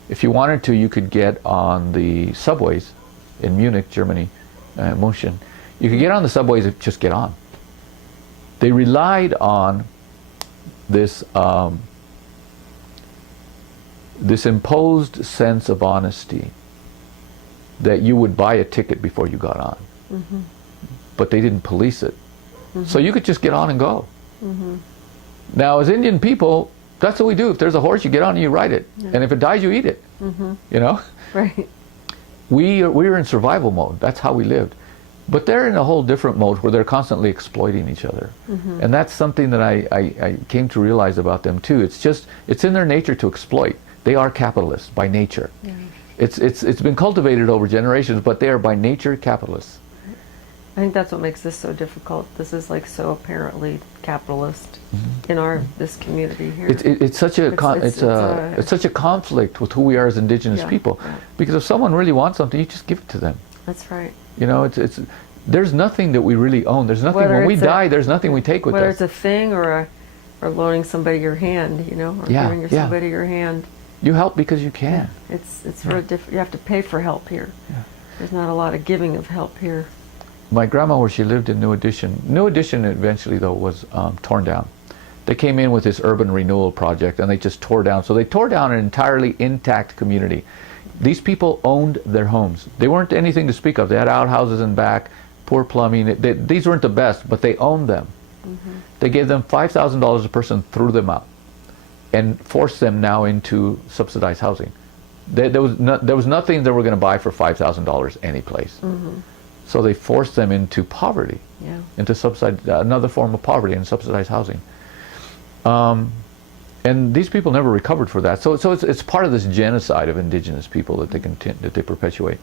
if you wanted to, you could get on the subways in Munich, Germany, München. You could get on the subways and just get on. They relied on this this imposed sense of honesty, that you would buy a ticket before you got on. But they didn't police it. So you could just get on and go. Now, as Indian people, that's what we do. If there's a horse, you get on and you ride it. And if it dies, you eat it. Right. We were in survival mode. That's how we lived. But they're in a whole different mode where they're constantly exploiting each other. And that's something that I came to realize about them too. It's in their nature to exploit. They are capitalists by nature. Yeah. It's been cultivated over generations, but they are by nature capitalists. I think that's what makes this so difficult. This is like so apparently capitalist in this community here. It's such a conflict with who we are as indigenous people. Yeah. Because if someone really wants something, you just give it to them. That's right. There's nothing that we really own. There's nothing when we die. There's nothing we take with us. Whether it's a thing or loaning somebody your hand, or giving somebody your hand. You help because you can. Yeah. It's very different. You have to pay for help here. Yeah. There's not a lot of giving of help here. My grandma, where she lived in New Edition eventually though was torn down. They came in with this urban renewal project and they just tore down. So they tore down an entirely intact community. These people owned their homes. They weren't anything to speak of. They had outhouses in back, poor plumbing. These weren't the best, but they owned them. They gave them $5,000 a person, threw them out, and forced them now into subsidized housing. There was nothing they were going to buy for $5,000 any place. So they forced them into poverty, into another form of poverty and subsidized housing. And these people never recovered for that. So it's part of this genocide of indigenous people that they perpetuate.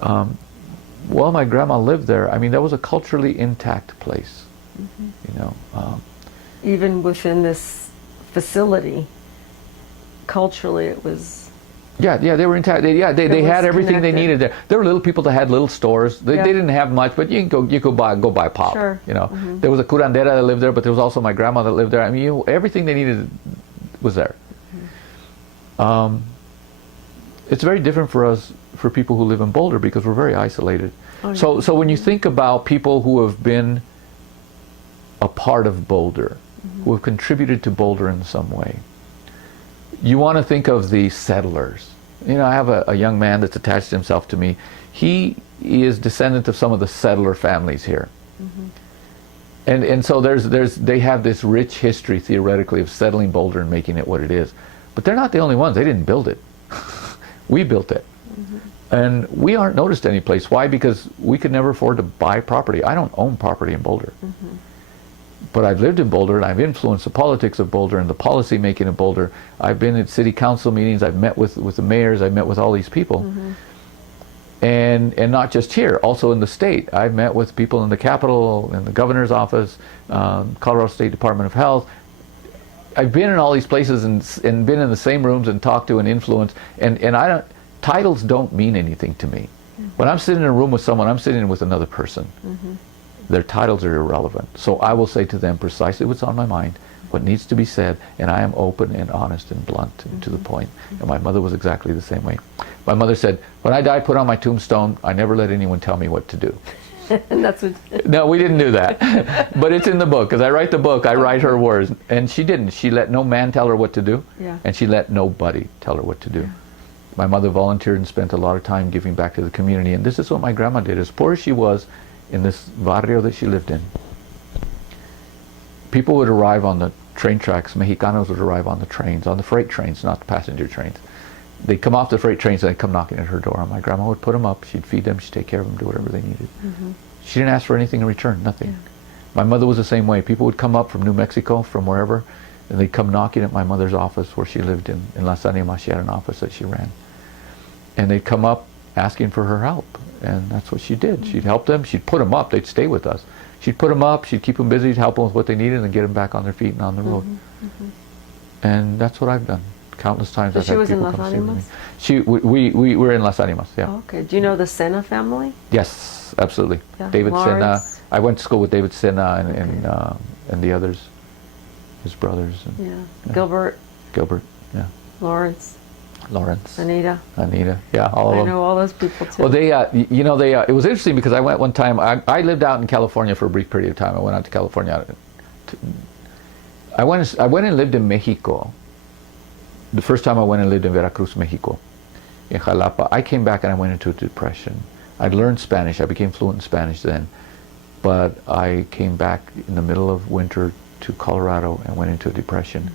Well, my grandma lived there. I mean, that was a culturally intact place. Even within this facility, culturally, it was. Yeah, they were intact. They had everything they needed there. There were little people that had little stores. They didn't have much, but you could buy pop. Sure. There was a curandera that lived there, but there was also my grandma that lived there. I mean, everything they needed was there. It's very different for us, for people who live in Boulder, because we're very isolated. So when you think about people who have been a part of Boulder, who have contributed to Boulder in some way, you want to think of the settlers. You know, I have a young man that's attached himself to me. He is descendant of some of the settler families here. And so they have this rich history theoretically of settling Boulder and making it what it is. But they're not the only ones. They didn't build it. We built it. And we aren't noticed any place. Why? Because we could never afford to buy property. I don't own property in Boulder. But I've lived in Boulder, and I've influenced the politics of Boulder and the policy making of Boulder. I've been at city council meetings. I've met with the mayors. I've met with all these people. And not just here, also in the state. I've met with people in the Capitol, in the governor's office, Colorado State Department of Health. I've been in all these places and been in the same rooms and talked to and influenced. And titles don't mean anything to me. When I'm sitting in a room with someone, I'm sitting with another person. Their titles are irrelevant. So I will say to them precisely what's on my mind, what needs to be said, and I am open and honest and blunt and to the point. And my mother was exactly the same way. My mother said, when I die, put on my tombstone, I never let anyone tell me what to do. And that's what... No, we didn't do that. But it's in the book. Because I write the book, I write her words. And she didn't. She let no man tell her what to do. And she let nobody tell her what to do. My mother volunteered and spent a lot of time giving back to the community. And this is what my grandma did. As poor as she was in this barrio that she lived in, people would arrive on the train tracks. Mexicanos would arrive on the trains, on the freight trains, not the passenger trains. They'd come off the freight trains and they'd come knocking at her door. And my grandma would put them up. She'd feed them. She'd take care of them, do whatever they needed. She didn't ask for anything in return, nothing. My mother was the same way. People would come up from New Mexico, from wherever, and they'd come knocking at my mother's office where she lived in Las Animas. She had an office that she ran. And they'd come up asking for her help. And that's what she did. She'd help them. She'd put them up. They'd stay with us. She'd put them up. She'd keep them busy, help them with what they needed, and get them back on their feet and on the road. And that's what I've done. Countless times. So I've she had was in people Las come see me. Animas? We were in Las Animas, yeah. Okay. Do you know the Sena family? Yes, absolutely. Yeah. David Lawrence. Sena. I went to school with David Sena and the others, his brothers. And, Gilbert. Gilbert, yeah. Lawrence. Anita. Yeah, all of them. I know all those people too. Well, it was interesting because I went one time. I lived out in California for a brief period of time. I went out to California. I went and lived in Mexico. The first time I went and lived in Veracruz, Mexico, in Jalapa. I came back and I went into a depression. I'd learned Spanish. I became fluent in Spanish then. But I came back in the middle of winter to Colorado and went into a depression.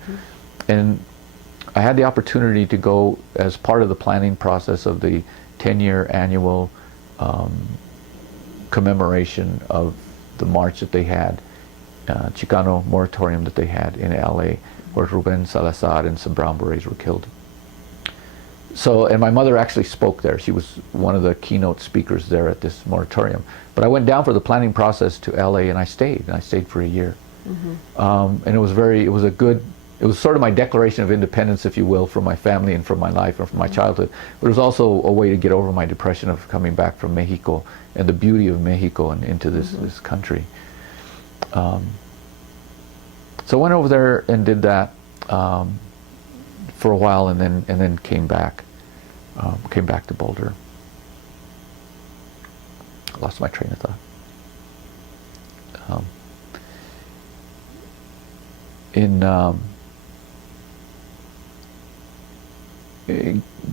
And I had the opportunity to go as part of the planning process of the 10-year annual commemoration of the march that they had, Chicano moratorium that they had in LA, where Ruben Salazar and some Brown Berets were killed. So, and my mother actually spoke there. She was one of the keynote speakers there at this moratorium. But I went down for the planning process to LA and I stayed for a year. And it was sort of my declaration of independence, if you will, from my family and from my life and from my childhood. But it was also a way to get over my depression of coming back from Mexico and the beauty of Mexico and into this country. So I went over there and did that for a while, and then came back to Boulder. I lost my train of thought.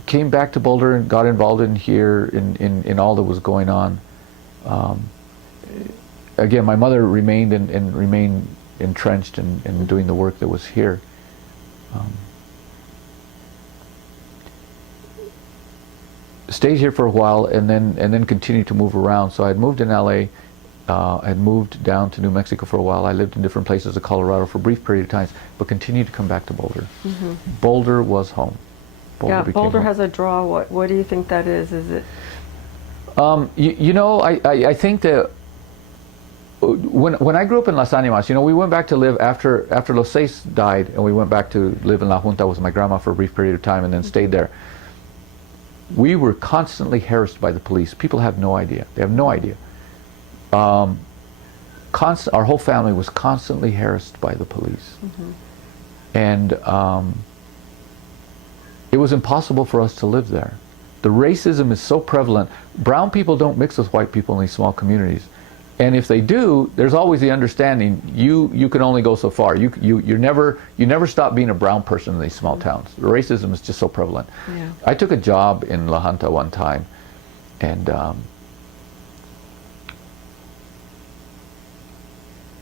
Came back to Boulder and got involved in all that was going on. Again, my mother remained entrenched in doing the work that was here. Stayed here for a while and then continued to move around. So I had moved in LA. I had moved down to New Mexico for a while. I lived in different places of Colorado for a brief period of time, but continued to come back to Boulder. Boulder was home. Boulder has a draw. What do you think that is? Is it? I think that when I grew up in Las Animas, we went back to live after Los Seis died, and we went back to live in La Junta with my grandma for a brief period of time, and then stayed there. We were constantly harassed by the police. People have no idea. They have no idea. Our whole family was constantly harassed by the police, and it was impossible for us to live there. The racism is so prevalent. Brown people don't mix with white people in these small communities. And if they do, there's always the understanding you can only go so far. You never stop being a brown person in these small towns. Racism is just so prevalent. Yeah. I took a job in La Junta one time, and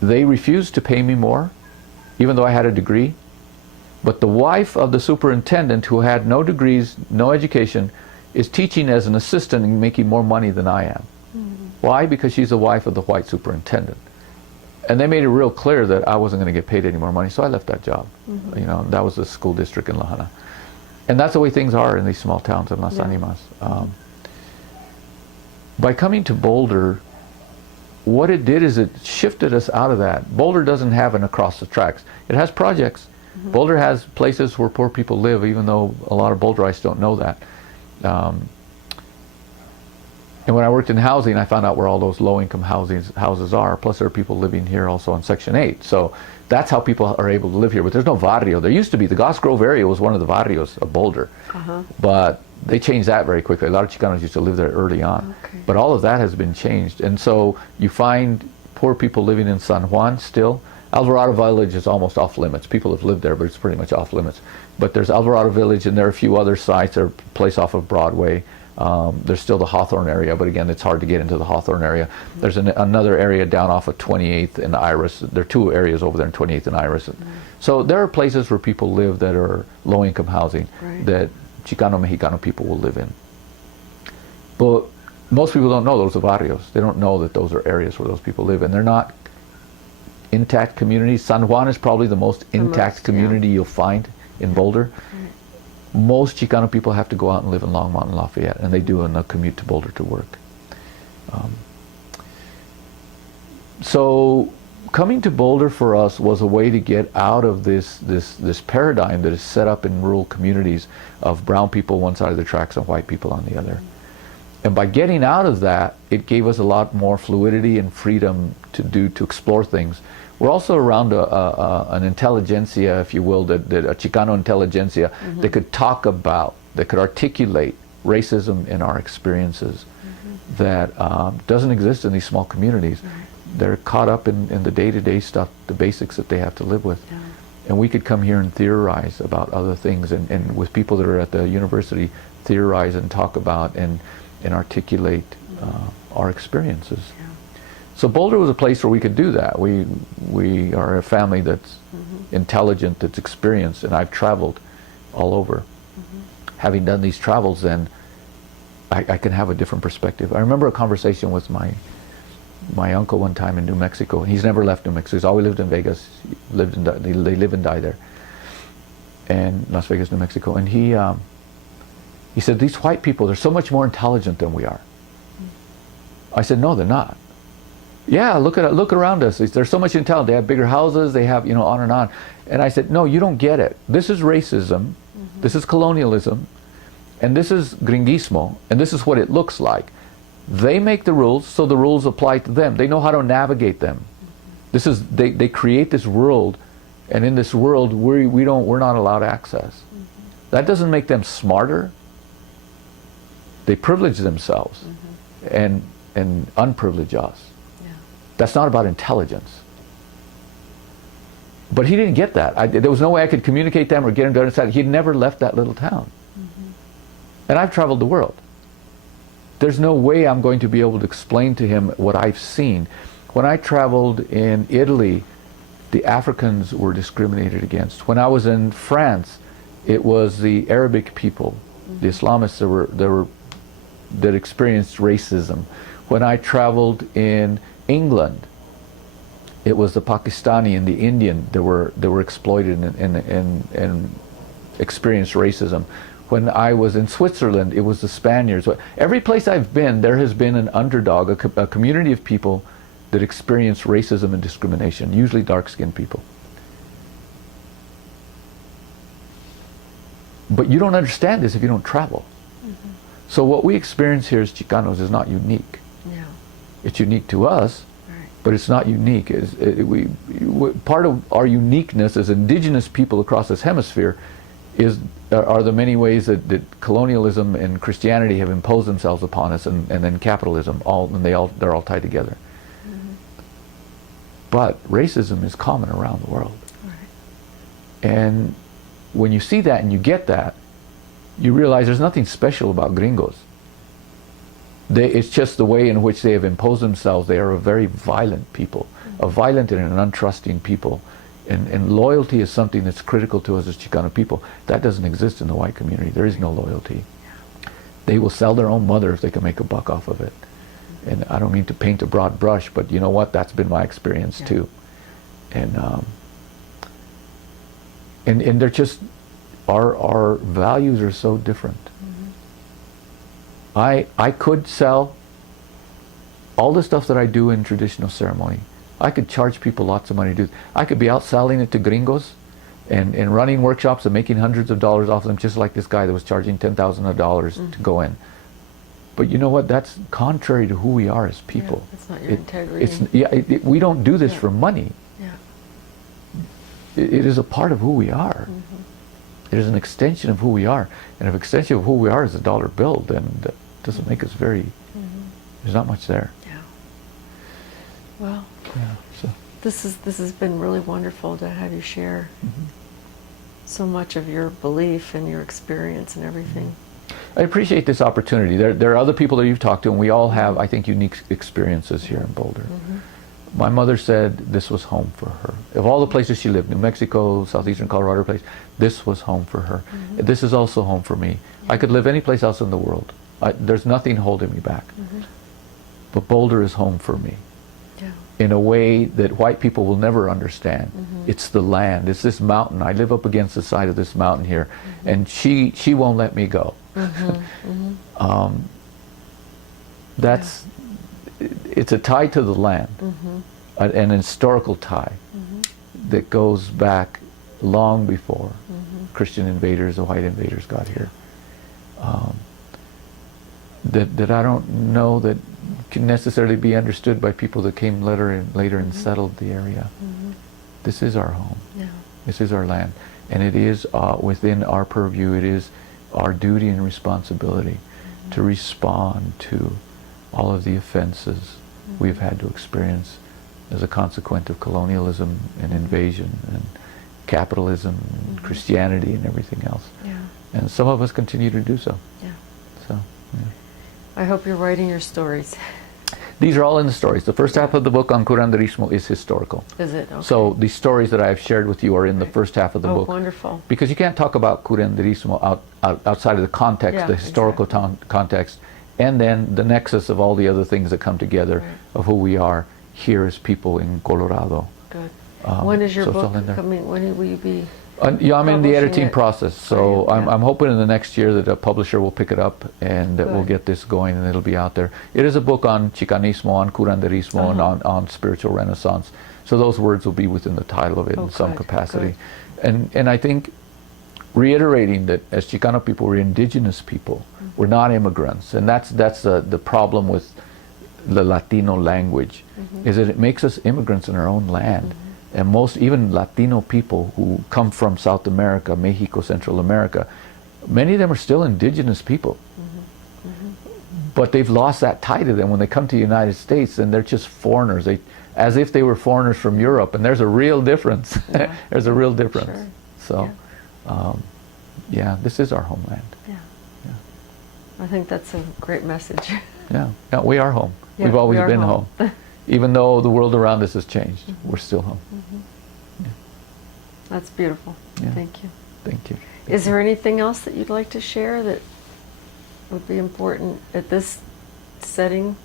they refused to pay me more, even though I had a degree. But the wife of the superintendent, who had no degrees, no education, is teaching as an assistant and making more money than I am. Why? Because she's the wife of the white superintendent. And they made it real clear that I wasn't going to get paid any more money, so I left that job. You know, that was the school district in La Junta. And that's the way things are in these small towns in Las Animas. By coming to Boulder, what it did is it shifted us out of that. Boulder doesn't have an across the tracks. It has projects. Boulder has places where poor people live, even though a lot of Boulderites don't know that. And when I worked in housing, I found out where all those low-income houses are. Plus, there are people living here also on Section 8. So that's how people are able to live here. But there's no barrio. There used to be. The Goss Grove area was one of the barrios of Boulder. But they changed that very quickly. A lot of Chicanos used to live there early on. But all of that has been changed. And so you find poor people living in San Juan still. Alvarado Village is almost off limits. People have lived there, but it's pretty much off limits. But there's Alvarado Village, and there are a few other sites. There are a place off of Broadway. There's still the Hawthorne area, but again, it's hard to get into the Hawthorne area. There's another area down off of 28th and Iris. There are two areas over there in 28th and Iris. So there are places where people live that are low-income housing that Chicano, Mexicano people will live in. But most people don't know those are barrios. They don't know that those are areas where those people live, and they're not intact communities. San Juan is probably the most intact community you'll find in Boulder. Most Chicano people have to go out and live in Longmont and Lafayette, and they do, and they'll commute to Boulder to work. So coming to Boulder for us was a way to get out of this paradigm that is set up in rural communities of brown people one side of the tracks and white people on the other. And by getting out of that, it gave us a lot more fluidity and freedom to explore things. We're also around an intelligentsia, if you will, a Chicano intelligentsia that could talk about, that could articulate racism in our experiences that doesn't exist in these small communities. They're caught up in the day-to-day stuff, the basics that they have to live with. And we could come here and theorize about other things, and with people that are at the university, theorize and talk about and articulate our experiences. So Boulder was a place where we could do that. We are a family that's intelligent, that's experienced, and I've traveled all over. Having done these travels, then I can have a different perspective. I remember a conversation with my uncle one time in New Mexico. He's never left New Mexico. He's always lived in Vegas. They live and die there, in Las Vegas, New Mexico. And he said, these white people, they're so much more intelligent than we are. I said, no, they're not. Yeah, look around us. There's so much intelligence. They have bigger houses. They have, on and on. And I said, no, you don't get it. This is racism. This is colonialism. And this is gringuismo. And this is what it looks like. They make the rules, so the rules apply to them. They know how to navigate them. They create this world, and in this world, we're not allowed access. That doesn't make them smarter. They privilege themselves and unprivilege us. That's not about intelligence. But he didn't get that. There was no way I could communicate them or get him to understand. He'd never left that little town. And I've traveled the world. There's no way I'm going to be able to explain to him what I've seen. When I traveled in Italy, the Africans were discriminated against. When I was in France, it was the Arabic people, the Islamists that experienced racism. When I traveled in England, it was the Pakistani and the Indian that were exploited and experienced racism. When I was in Switzerland, it was the Spaniards. Every place I've been, there has been an underdog, a community of people that experience racism and discrimination, usually dark-skinned people. But you don't understand this if you don't travel. So what we experience here as Chicanos is not unique. It's unique to us, but it's not unique. Part of our uniqueness as indigenous people across this hemisphere are the many ways that colonialism and Christianity have imposed themselves upon us, and then capitalism, they're all tied together. But racism is common around the world. Right. And when you see that and you get that, you realize there's nothing special about gringos. It's just the way in which they have imposed themselves. They are a very violent people, a violent and an untrusting people. And loyalty is something that's critical to us as Chicano people. That doesn't exist in the white community. There is no loyalty. They will sell their own mother if they can make a buck off of it. And I don't mean to paint a broad brush, but you know what? That's been my experience too. And they're just, our values are so different. I could sell all the stuff that I do in traditional ceremony. I could charge people lots of money to do. I could be out selling it to gringos and running workshops and making hundreds of dollars off them, just like this guy that was charging $10,000 to go in. But you know what? That's contrary to who we are as people. Yeah, that's not your integrity. We don't do this for money. Yeah. It is a part of who we are. It is an extension of who we are. And if an extension of who we are is a dollar bill, then that doesn't make us very, there's not much there. Yeah. Well, yeah, so. this has been really wonderful to have you share so much of your belief and your experience and everything. I appreciate this opportunity. There are other people that you've talked to, and we all have, I think, unique experiences here in Boulder. My mother said this was home for her. Of all the places she lived, New Mexico, southeastern Colorado place, this was home for her. This is also home for me. I could live any place else in the world. There's nothing holding me back. But Boulder is home for me. Yeah. In a way that white people will never understand. It's the land. It's this mountain. I live up against the side of this mountain here, and she won't let me go. It's a tie to the land, an historical tie that goes back long before Christian invaders or white invaders got here. That I don't know that can necessarily be understood by people that came later and settled the area. This is our home. Yeah. This is our land, and it is within our purview. It is our duty and responsibility to respond to all of the offenses we've had to experience as a consequence of colonialism and invasion and capitalism and Christianity and everything else. Yeah. And some of us continue to do so. Yeah. So, yeah. I hope you're writing your stories. These are all in the stories. The first half of the book on Curanderismo is historical. Is it? Okay. So the stories that I have shared with you are in the first half of the book. Oh, wonderful. Because you can't talk about Curanderismo outside of the context, the historical context, and then the nexus of all the other things that come together of who we are here as people in Colorado. Good. When is your so book coming? When will you be? Yeah, I'm in the editing it? process, so I'm hoping in the next year that a publisher will pick it up and that we'll get this going and it'll be out there. It is a book on Chicanismo, on Curanderismo, and on spiritual renaissance. So those words will be within the title of it in some capacity. And I think reiterating that as Chicano people, we're indigenous people. We're not immigrants. And that's the problem with the Latino language, is that it makes us immigrants in our own land. And most, even Latino people who come from South America, Mexico, Central America, many of them are still indigenous people. But they've lost that tie to them when they come to the United States, and they're just foreigners. As if they were foreigners from Europe, and there's a real difference. There's a real difference. So, yeah, this is our homeland. I think that's a great message. Yeah, we are home. We've always been home. Even though the world around us has changed, we're still home. That's beautiful. Thank you. Thank you. Is there anything else that you'd like to share that would be important at this setting?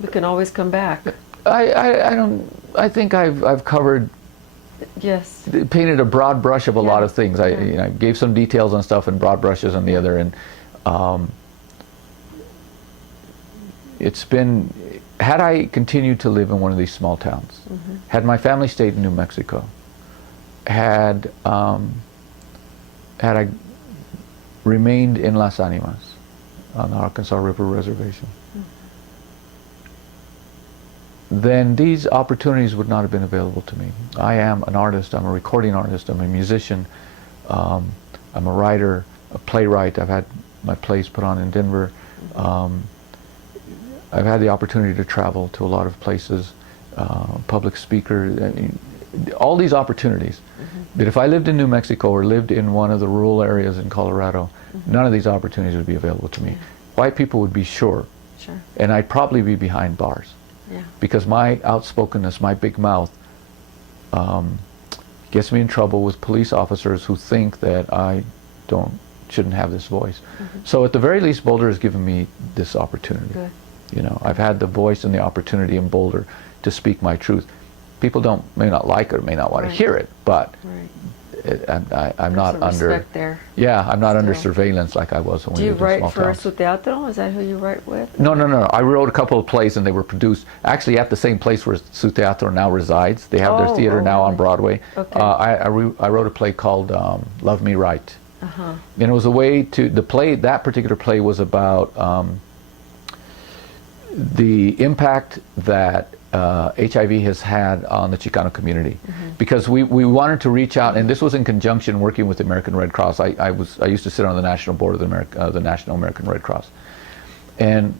We can always come back. I think I've covered, painted a broad brush of a lot of things. I gave some details on stuff and broad brushes on the other, and it's been, had I continued to live in one of these small towns, had my family stayed in New Mexico, had I remained in Las Animas on the Arkansas River Reservation, then these opportunities would not have been available to me. I am an artist, I'm a recording artist, I'm a musician, I'm a writer, a playwright. I've had my plays put on in Denver. I've had the opportunity to travel to a lot of places. public speaker, I mean, all these opportunities. But if I lived in New Mexico or lived in one of the rural areas in Colorado, none of these opportunities would be available to me. White people would be sure. And I'd probably be behind bars. Because my outspokenness, my big mouth, gets me in trouble with police officers who think that I shouldn't have this voice. So at the very least, Boulder has given me this opportunity. Good. You know, I've had the voice and the opportunity in Boulder to speak my truth. People may not like it or may not want to hear it, but I'm not under. Yeah, I'm not under surveillance like I was when we lived in small towns. Do you write for Suteatro? Is that who you write with? No. I wrote a couple of plays and they were produced actually at the same place where Suteatro now resides. They have their theater now on Broadway. Okay. I wrote a play called Love Me Right. And it was a way to, that particular play was about the impact that HIV has had on the Chicano community, because we wanted to reach out, and this was in conjunction working with the American Red Cross. I used to sit on the national board of the National American Red Cross, and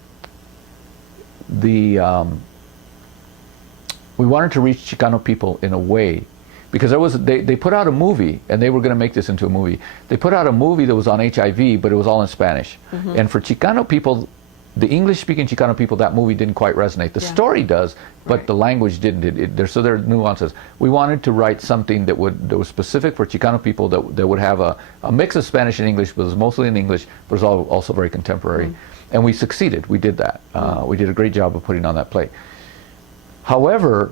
we wanted to reach Chicano people in a way, because they put out a movie, and they were going to make this into a movie. They put out a movie that was on HIV, but it was all in Spanish, and for Chicano people, the English-speaking Chicano people, that movie didn't quite resonate. The story does, but the language didn't. So there are nuances. We wanted to write something that was specific for Chicano people, that would have a mix of Spanish and English, but it was mostly in English, but it was also very contemporary. And we succeeded. We did that. We did a great job of putting on that play. However,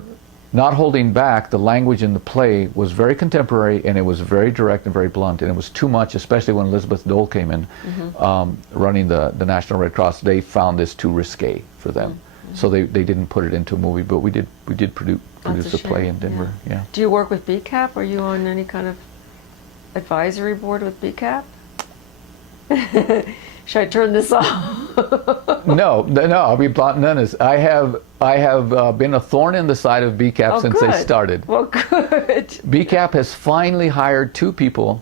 not holding back, the language in the play was very contemporary, and it was very direct and very blunt, and it was too much, especially when Elizabeth Dole came in, running the National Red Cross. They found this too risque for them, so they didn't put it into a movie. But we did produce a play in Denver. Yeah. Do you work with BCAP? Are you on any kind of advisory board with BCAP? Should I turn this off? No. I'll be blunt and honest. I have been a thorn in the side of BCAP since they started. Well, good. BCAP has finally hired 2 people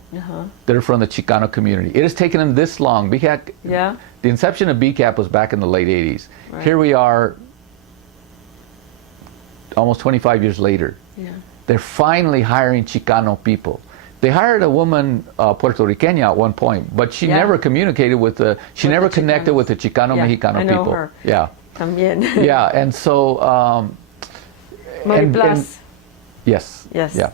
that are from the Chicano community. It has taken them this long. BCAP. Yeah. The inception of BCAP was back in the late '80s. Here we are, almost 25 years later. Yeah. They're finally hiring Chicano people. They hired a woman, Puerto Riqueña, at one point, but she never communicated with she never connected with the Chicano Mexicano I know people. Her. Yeah. También. Yeah, and so. Mariblas. Yes. Yeah.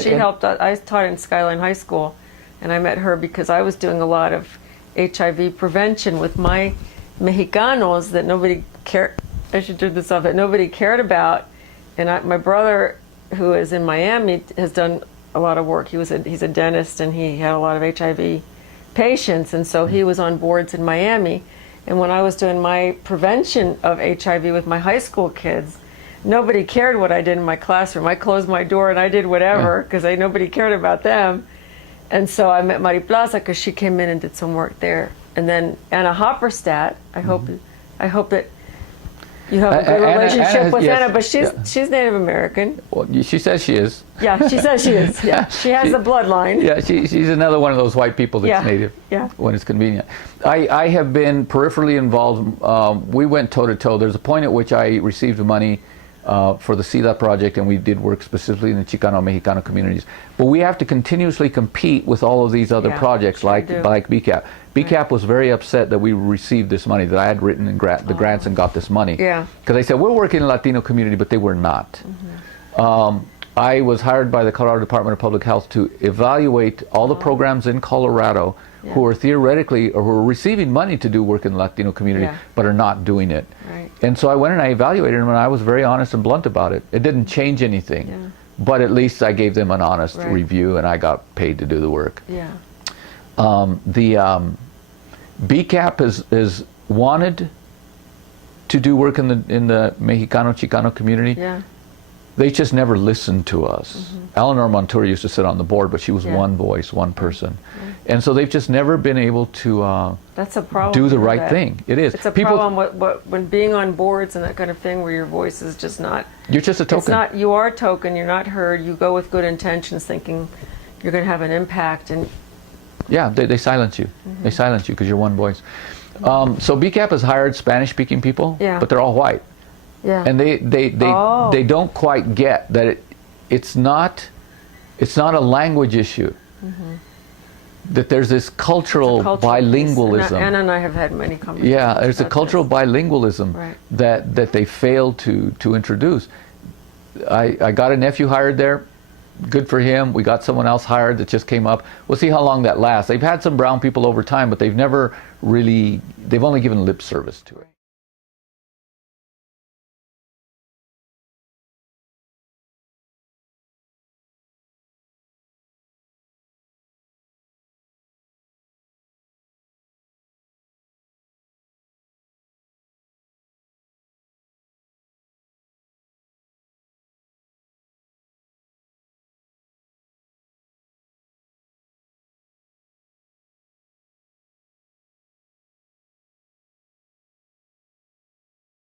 She helped. I taught in Skyline High School, and I met her because I was doing a lot of HIV prevention with my Mexicanos that nobody cared. I should turn this off. That nobody cared about, and my brother, who is in Miami, has done a lot of work. He's a dentist, and he had a lot of HIV patients, and so he was on boards in Miami. And when I was doing my prevention of HIV with my high school kids, nobody cared what I did in my classroom. I closed my door and I did whatever because nobody cared about them. And so I met Mari Plaza because she came in and did some work there. And then Anna Hopperstadt, I hope that you have a good relationship with Anna, but she's Native American. Well, she says she is. Yeah, she says she is. Yeah, she has the bloodline. Yeah, she's another one of those white people that's Native when it's convenient. I have been peripherally involved. We went toe-to-toe. There's a point at which I received money for the CIDA project, and we did work specifically in the Chicano Mexicano communities. But we have to continuously compete with all of these other projects like BCAP. BCAP was very upset that we received this money, that I had written in the grants and got this money. Yeah. Because they said, we're working in the Latino community, but they were not. I was hired by the Colorado Department of Public Health to evaluate all the programs in Colorado who are theoretically, or who are receiving money to do work in the Latino community, but are not doing it. Right. And so I went and I evaluated them, and I was very honest and blunt about it. It didn't change anything, but at least I gave them an honest review, and I got paid to do the work. Yeah. The BCAP is wanted to do work in the Mexicano Chicano community. Yeah. They just never listened to us. Eleanor Montour used to sit on the board, but she was one voice, one person. And so they've just never been able to that's a problem do the right thing. It is. It's a problem when being on boards and that kind of thing, where your voice is just not... You're just a token. It's not, you are a token, you're not heard. You go with good intentions thinking you're going to have an impact. And yeah, they silence you. They silence you because you're one voice. So BCAP has hired Spanish-speaking people, but they're all white. Yeah. And they don't quite get that it's not a language issue. Mm-hmm. That there's this cultural bilingualism. Anna and I have had many conversations. Yeah, there's a cultural bilingualism right. that they failed to introduce. I got a nephew hired there. Good for him. We got someone else hired that just came up. We'll see how long that lasts. They've had some brown people over time, but they've only given lip service to it.